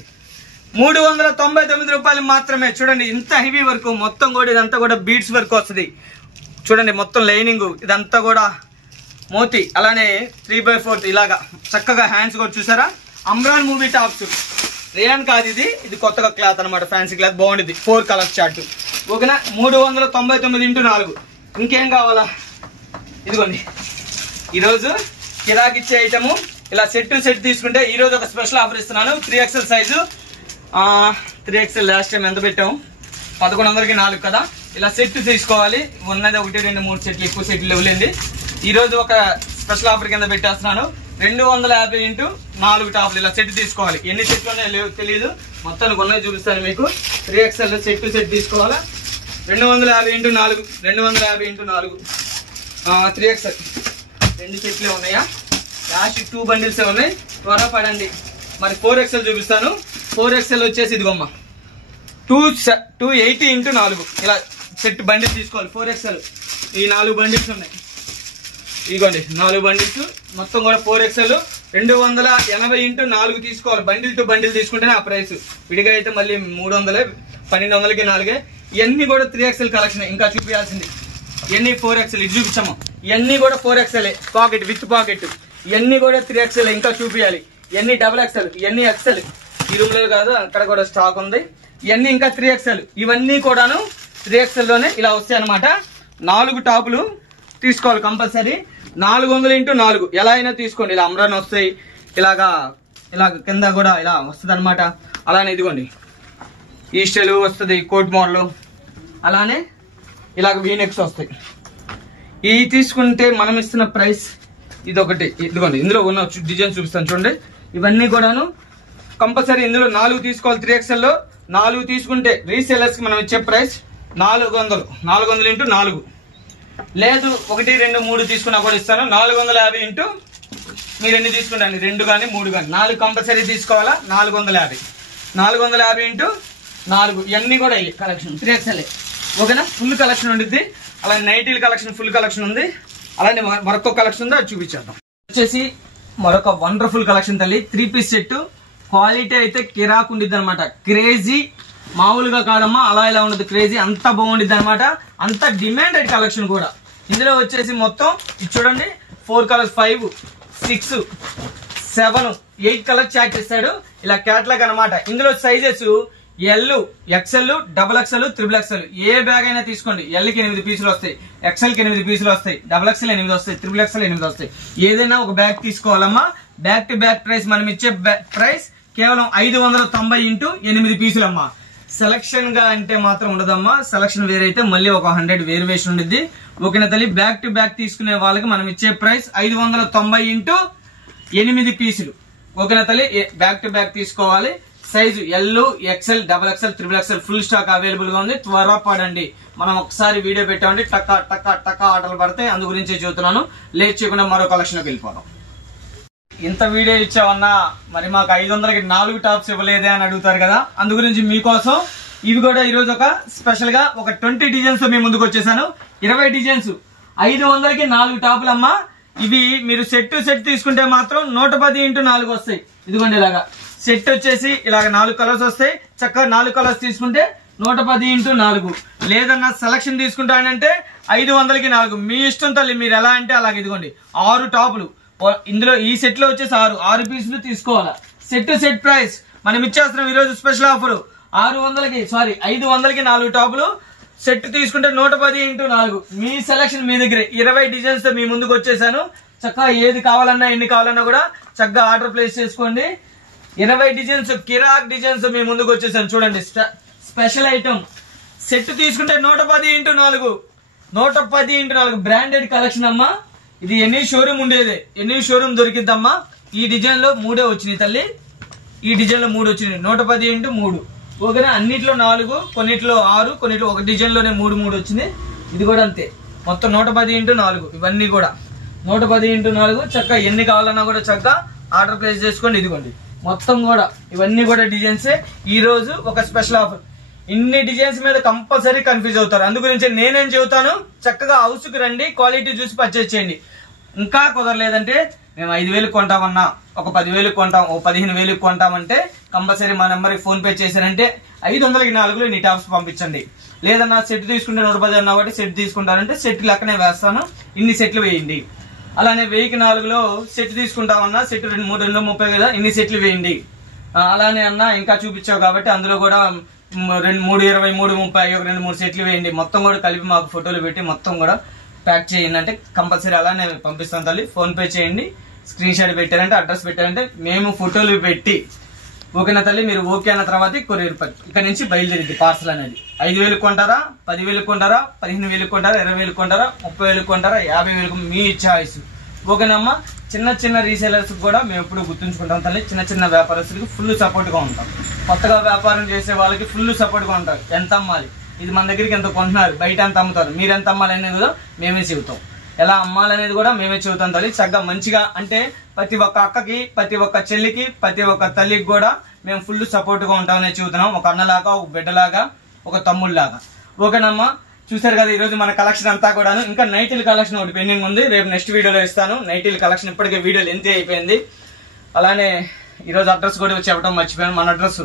399 రూపాయలు మాత్రమే. చూడండి, ఇంత హెవీ వర్క్, మొత్తం కూడా ఇదంతా కూడా బీడ్స్ వర్క్ వస్తుంది. చూడండి, మొత్తం లైనింగ్ ఇదంతా కూడా మోతి, అలానే 3/4 ఇలాగా చక్కగా హ్యాండ్స్ కూడా చూసారా. అమ్రాన్ మూవీ టాప్స్, రేయాన్ కాదు ఇది, ఇది కొత్తగా క్లాత్ అనమాట, ఫ్యాన్సీ క్లాత్, బాగుంటుంది. 4 కలర్ చార్ట్. ఓకేనా? 399x4. ఇంకేం కావాలా? ఇదిగోండి, ఈరోజు కిరాకిచ్చే ఐటము. ఇలా సెట్ టు సెట్ తీసుకుంటే ఈరోజు ఒక స్పెషల్ ఆఫర్ ఇస్తున్నాను. 3XL size, 3XL last time ఎంత పెట్టాము? 1100కి 4 కదా. ఇలా సెట్ తీసుకోవాలి. ఉన్నది 1, 2, 3 సెట్లు, ఎక్కువ సెట్లు ఇవ్వలేండి. ఈరోజు ఒక స్పెషల్ ఆఫర్ కింద పెట్టేస్తున్నాను. 250x4 టాప్లు ఇలా సెట్ తీసుకోవాలి. ఎన్ని సెట్లు ఉన్నాయో లేవు తెలియదు, మొత్తానికి ఉన్నాయి చూపిస్తాను మీకు. 3XL సెట్ టు సెట్ తీసుకోవాలా. 250x4, 250x4. 3XL 2 సెట్లే ఉన్నాయా? లాస్ట్ 2 బండిల్సే ఉన్నాయి. త్వరగా పడండి. మరి 4XL చూపిస్తాను. 4XL వచ్చేసి ఇదిగోమ్మ, 280x4 ఇలా సెట్ బండిల్ తీసుకోవాలి. 4XL ఈ 4 బండిల్స్ ఉన్నాయి. ఇదిగోండి 4 బండిల్స్, మొత్తం కూడా 4XL. 280x4 తీసుకోవాలి. బండిల్ టు బండిల్ తీసుకుంటేనే ఆ ప్రైస్. విడిగా అయితే మళ్ళీ 300, 1200కి 4. ఇవన్నీ కూడా 3XL కలెక్షన్. ఇంకా చూపించాల్సింది ఇవన్నీ 4XL. ఇది చూపించాము, ఇవన్నీ కూడా 4XL. పాకెట్ విత్ పాకెట్, ఇవన్నీ కూడా 3XL. ఇంకా చూపించాలి, ఇవన్నీ XXL, ఇవన్నీ XL. ఈ రూమ్ లో కాదు, అక్కడ కూడా స్టాక్ ఉంది. ఇవన్నీ ఇంకా 3XL. ఇవన్నీ కూడాను 3XL లోనే ఇలా వస్తాయి అనమాట. 4 టాపులు తీసుకోవాలి కంపల్సరీ. 400x4 ఎలా అయినా తీసుకోండి. ఇలా అమ్రాన్ వస్తాయి, ఇలాగా కింద కూడా ఇలా వస్తుంది అనమాట. అలానే ఇదిగోండి ఈస్టల్ వస్తుంది, కోట్ మోడల్, అలానే ఇలాగ వీనెక్స్ వస్తాయి. ఇవి తీసుకుంటే మనం ఇస్తున్న ప్రైస్ ఇది ఒకటి. ఇదిగోండి, ఇందులో ఉన్న డిజైన్ చూపిస్తాను చూడండి. ఇవన్నీ కూడాను కంపల్సరీ ఇందులో 4 తీసుకోవాలి. 3XL లో 4 తీసుకుంటే రీసేలర్స్ కి మనం ఇచ్చే ప్రైస్ 400. 400x4. లేదు 1, 2, 3 తీసుకున్నా కూడా ఇస్తాను. 450 మీరు ఎన్ని తీసుకుంటాను, 2 కానీ 3 కానీ, 4 కంపల్సరీ తీసుకోవాలా. 450, 450x4. ఇవన్నీ కూడా కలెక్షన్ 3XL. ఓకేనా? ఫుల్ కలెక్షన్ ఉండిద్ది. అలానే నైటీల కలెక్షన్ ఫుల్ కలెక్షన్ ఉంది. అలానే మరొక కలెక్షన్ ఉంది, అది చూపించేద్దాం. వచ్చేసి మరొక వండర్ఫుల్ కలెక్షన్ తల్లి. 3 పీస్ సెట్. క్వాలిటీ అయితే కిరాక్ ఉండిద్ది అనమాట. క్రేజీ మామూలుగా కాదమ్మా, అలా ఇలా ఉండదు, క్రేజీ అంత బాగుండిద్ది అనమాట. అంత డిమాండెడ్ కలెక్షన్ కూడా. ఇందులో వచ్చేసి మొత్తం ఇది చూడండి, 4 కలర్స్, 5, 6, 7, 8 కలర్ చాట్ చేస్తాడు. ఇలా క్యాట్లాగ్ అనమాట. ఇందులో sizes L, XL, XXL, XXL. ఏ బ్యాగ్ అయినా తీసుకోండి. L కి 8 పీసులు వస్తాయి, XL కి 8 పీసులు వస్తాయి, XXL 8 వస్తాయి, XXL 8 వస్తాయి. ఏదైనా ఒక బ్యాగ్ తీసుకోవాలమ్మా. బ్యాక్ టు బ్యాక్ ప్రైస్ మనం ఇచ్చే ప్రైస్ కేవలం 590x8 పీసులమ్మా. సెలక్షన్ గా అంటే మాత్రం ఉండదమ్మా. సెలక్షన్ వేరైతే మళ్ళీ ఒక 100 వేరియేషన్ ఉండిద్ది. ఓకేనా తల్లి. బ్యాక్ టు బ్యాక్ తీసుకునే వాళ్ళకి మనం ఇచ్చే ప్రైస్ 590 ఇంటూ 8 పీసులు. ఓకేనా తల్లి. బ్యాక్ టు బ్యాక్ తీసుకోవాలి. Size L, XL, XXL, XXL full stock available గా ఉంది. త్వరపడండి. మనం ఒకసారి వీడియో పెట్టామంటే టక్కా టక్కా టక్కా ఆటలు పడతాయి. అందు గురించి చూస్తున్నాను. లేట్ చేయకుండా మరో కలెక్షన్కి వెళ్ళిపోదాం. ఇంత వీడియో ఇచ్చామన్నా మరి మాకు 500కి 4 టాప్స్ ఇవ్వలేదే అని అడుగుతారు కదా. అందు గురించి మీకోసం ఇవి కూడా ఈరోజు ఒక స్పెషల్ గా ఒక 20 డిజైన్స్ మీ ముందుకు వచ్చేసాను. 20 డిజైన్స్ 500కి 4 టాపులు అమ్మా. ఇవి మీరు సెట్ తీసుకుంటే మాత్రం 110 ఇంటూ 4 వస్తాయి. ఇదిగోండి ఇలాగా సెట్ వచ్చేసి ఇలాగ 4 కలర్స్ వస్తాయి. చక్కగా 4 కలర్స్ తీసుకుంటే 110 ఇంటూ 4. లేదన్నా సెలక్షన్ తీసుకుంటానంటే 500కి 4. మీ ఇష్టం తల్లి. మీరు ఎలా అంటే అలాగే. ఇదిగోండి 6 టాపులు ఇందులో. ఈ సెట్ లో వచ్చేసి 6 పీసులు తీసుకోవాలా. సెట్ ప్రైస్ మనం ఇచ్చేస్తున్నాం ఈరోజు స్పెషల్ ఆఫర్ 500కి 4 టాపులు. సెట్ తీసుకుంటే 110 ఇంటూ 4. మీ సెలక్షన్ మీ దగ్గర. 20 డిజైన్స్ తో మీ ముందుకు వచ్చేసాను. చక్కగా ఏది కావాలన్నా ఎన్ని కావాలన్నా కూడా చక్కగా ఆర్డర్ ప్లేస్ చేసుకోండి. 20 డిజైన్స్ కిరాక్ డిజైన్స్ మీ ముందుకు వచ్చేసాను. చూడండి స్పెషల్ ఐటమ్. సెట్ తీసుకుంటే 110 ఇంటూ 4. 110 ఇంటూ 4 బ్రాండెడ్ కలెక్షన్ అమ్మా. ఇది ఎనీ షోరూమ్ ఉండేదే. ఎనీ షోరూమ్ దొరికిద్దమ్మా. ఈ డిజైన్ లో 3 వచ్చినాయి తల్లి. ఈ డిజైన్ లో 3 వచ్చినాయి. 110 ఇంటూ 3. ఓకేనా. అన్నిట్లో 4, కొన్నిట్లో 6, కొన్నిట్లో ఒక డిజైన్ లోనే 3 వచ్చింది. ఇది కూడా అంతే. మొత్తం 110 ఇంటూ 4. ఇవన్నీ కూడా 110 ఇంటూ 4. చక్కగా ఎన్ని కావాలన్నా కూడా చక్కగా ఆర్డర్ ప్లేస్ చేసుకోండి. ఇదిగోండి మొత్తం కూడా ఇవన్నీ కూడా డిజైన్సే. ఈ రోజు ఒక స్పెషల్ ఆఫర్. ఇన్ని డిజైన్స్ మీద కంపల్సరీ కన్ఫ్యూజ్ అవుతారు. అందు గురించి నేనేం చెబుతాను, చక్కగా హౌస్ కి రండి, క్వాలిటీ చూసి పర్చేజ్ చేయండి. ఇంకా కుదరలేదంటే మేము 5,000 కొంటామన్నా, ఒక 10,000 కొంటాం, ఒక 15,000 కొంటామంటే కంపల్సరీ మా నెంబర్కి ఫోన్ పే చేశారంటే 500కి 4 నీ టాప్స్ పంపించండి. లేదన్నా సెట్ తీసుకుంటే 110 అన్నా ఒకటి సెట్ తీసుకుంటారంటే సెట్ లెక్కనే వేస్తాను. ఇన్ని సెట్లు వేయండి. అలానే 1000కి 4లో సెట్ తీసుకుంటామన్నా సెట్ 230 కదా, ఇన్ని సెట్లు వేయండి. అలానే అన్నా ఇంకా చూపించావు కాబట్టి అందులో కూడా 320, 330 ఒక 2-3 సెట్లు వేయండి. మొత్తం కూడా కలిపి మాకు ఫోటోలు పెట్టి మొత్తం కూడా ప్యాక్ చేయండి అంటే కంపల్సరీ అలానే పంపిస్తాం తల్లి. ఫోన్ పే చేయండి. స్క్రీన్ షాట్ పెట్టారంటే అడ్రస్ పెట్టారంటే మేము ఫోటోలు పెట్టి ఓకేనా తల్లి. మీరు ఓకే అన్న తర్వాత కొరియర్ ఇక్కడ నుంచి బయలుదేరింది పార్సల్ అనేది. 5,000 కొంటారా, 10,000 కొంటారా, 15,000 కొంటారా, 20,000 కొంటారా, 30,000 కొంటారా, 50,000 మీ చాయిస్. ఓకేనమ్మా. చిన్న రీసేలర్స్ కూడా మేము ఎప్పుడు గుర్తుంచుకుంటాం తల్లి. చిన్న వ్యాపారస్తులకి ఫుల్ సపోర్ట్ గా ఉంటాం. కొత్తగా వ్యాపారం చేసే వాళ్ళకి ఫుల్ సపోర్ట్ గా ఉంటాం. ఎంత అమ్మాలి, ఇది మన దగ్గరికి ఎంత కొంటున్నారు, బయట ఎంత అమ్ముతారు, మీరు ఎంత అమ్మాలి అనేది కూడా మేమే చెబుతాం. ఎలా అమ్మాలనేది కూడా మేమే చెబుతాం తల్లి. చక్కగా మంచిగా అంటే ప్రతి ఒక్క అక్కకి, ప్రతి ఒక్క చెల్లికి, ప్రతి ఒక్క తల్లికి కూడా మేము ఫుల్ సపోర్ట్ గా ఉంటామనే చెబుతున్నాం. ఒక అన్నలాగా, ఒక బిడ్డలాగా, ఒక తమ్ముళ్ళలాగా. ఓకేనమ్మా. చూసారు కదా ఈరోజు మన కలెక్షన్ అంతా కూడా. ఇంకా నైటీల కలెక్షన్ ఒకటి పెండింగ్ ఉంది. రేపు నెక్స్ట్ వీడియోలో ఇస్తాను. నైటీల కలెక్షన్ ఇప్పటికే వీడియోలు ఎంత అయిపోయింది. అలానే ఈరోజు అడ్రస్ కూడా చెప్పడం మర్చిపోయాను. మన address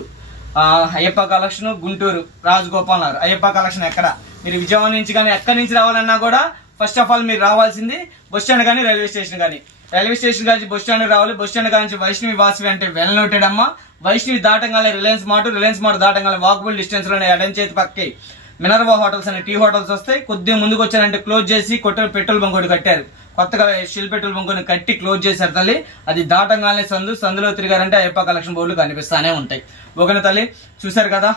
Ayyappa collection, Guntur, Rajagopal Nagar. Ayyappa collection ఎక్కడ, మీరు విజయవాడ నుంచి కానీ ఎక్కడి నుంచి రావాలన్నా కూడా ఫస్ట్ ఆఫ్ ఆల్ మీరు రావాల్సింది బస్ స్టాండ్ కానీ రైల్వే స్టేషన్ కానీ. రైల్వే స్టేషన్ కానీ బస్ స్టాండ్ రావాలి. బస్ స్టాండ్ కానీ వైష్ణవి వాసవి అంటే వెల్ నోటెడ్ అమ్మా. వైష్ణవి దాటంగానే రిలయన్స్ మార్ట్ దాటంగానే వాకబుల్ డిస్టెన్స్ లోనే ఎడం చేతి పక్కి మినర్వా హోటల్స్ అనే టీ హోటల్స్ వస్తాయి. కొద్దిగా ముందుకు వచ్చారంటే క్లోజ్ చేసి పెట్రోల్ బంక్ ఒకటి కట్టారు. కొత్తగా షెల్ పెట్రోల్ బంక్ కట్టి క్లోజ్ చేశారు తల్లి. అది దాటంగానే సందులో తిరిగారంటే అయ్యప్ప కలెక్షన్ బోర్డులు కనిపిస్తానే ఉంటాయి. ఓకేనా తల్లి. చూసారు కదా,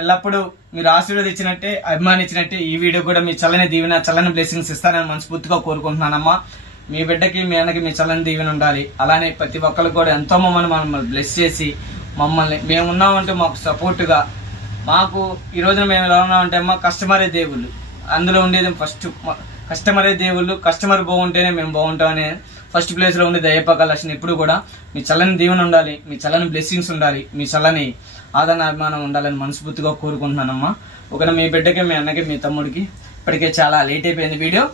ఎల్లప్పుడూ మీరు ఆశీర్వదించినట్టే, అభిమానించినట్టే ఈ వీడియో కూడా మీ చల్లని దీవెన, చల్లని బ్లెస్సింగ్స్ ఇస్తానని మనస్ఫూర్తిగా కోరుకుంటున్నానమ్మా. మీ బిడ్డకి, మీ అన్నకి మీ చల్లని దీవెన ఉండాలి. అలానే ప్రతి ఒక్కరు కూడా ఎంతో మమ్మల్ని బ్లెస్ చేసి మమ్మల్ని మేమున్నామంటే మాకు సపోర్టుగా, మాకు ఈ రోజున మేము ఎలా ఉన్నామంటే అమ్మా కస్టమరే దేవుళ్ళు. అందులో ఉండేది ఫస్ట్ కస్టమరే దేవుళ్ళు. కస్టమర్ బాగుంటేనే మేము బాగుంటామనే ఫస్ట్ ప్లేస్ లో ఉండేది అయ్యప్ప కలెక్షన్. ఎప్పుడు కూడా మీ చల్లని దీవెన ఉండాలి, మీ చల్లని బ్లెస్సింగ్స్ ఉండాలి, మీ చల్లని ఆదరణ అభిమానం ఉండాలని మనస్ఫూర్తిగా కోరుకుంటున్నానమ్మా. ఓకేనా. మీ బిడ్డకి, మీ అన్నకి, మీ తమ్ముడికి ఇప్పటికే చాలా లేట్ అయిపోయింది వీడియో.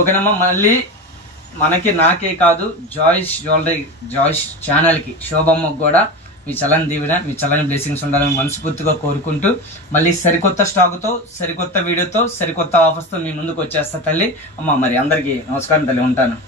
ఓకేనమ్మా. మళ్ళీ మనకి నాకే కాదు జాయిస్ జ్యువెలరీ, జాయిస్ ఛానల్ కి, శోభమ్మకు కూడా మీ చల్లని దీవెన, మీ చల్లని బ్లెస్సింగ్స్ ఉండాలని మనస్ఫూర్తిగా కోరుకుంటూ మళ్ళీ సరికొత్త స్టాక్తో, సరికొత్త వీడియోతో, సరికొత్త ఆఫర్స్తో మీ ముందుకు వచ్చేస్తా తల్లి. అమ్మ మరి అందరికీ నమస్కారం తల్లి. ఉంటాను.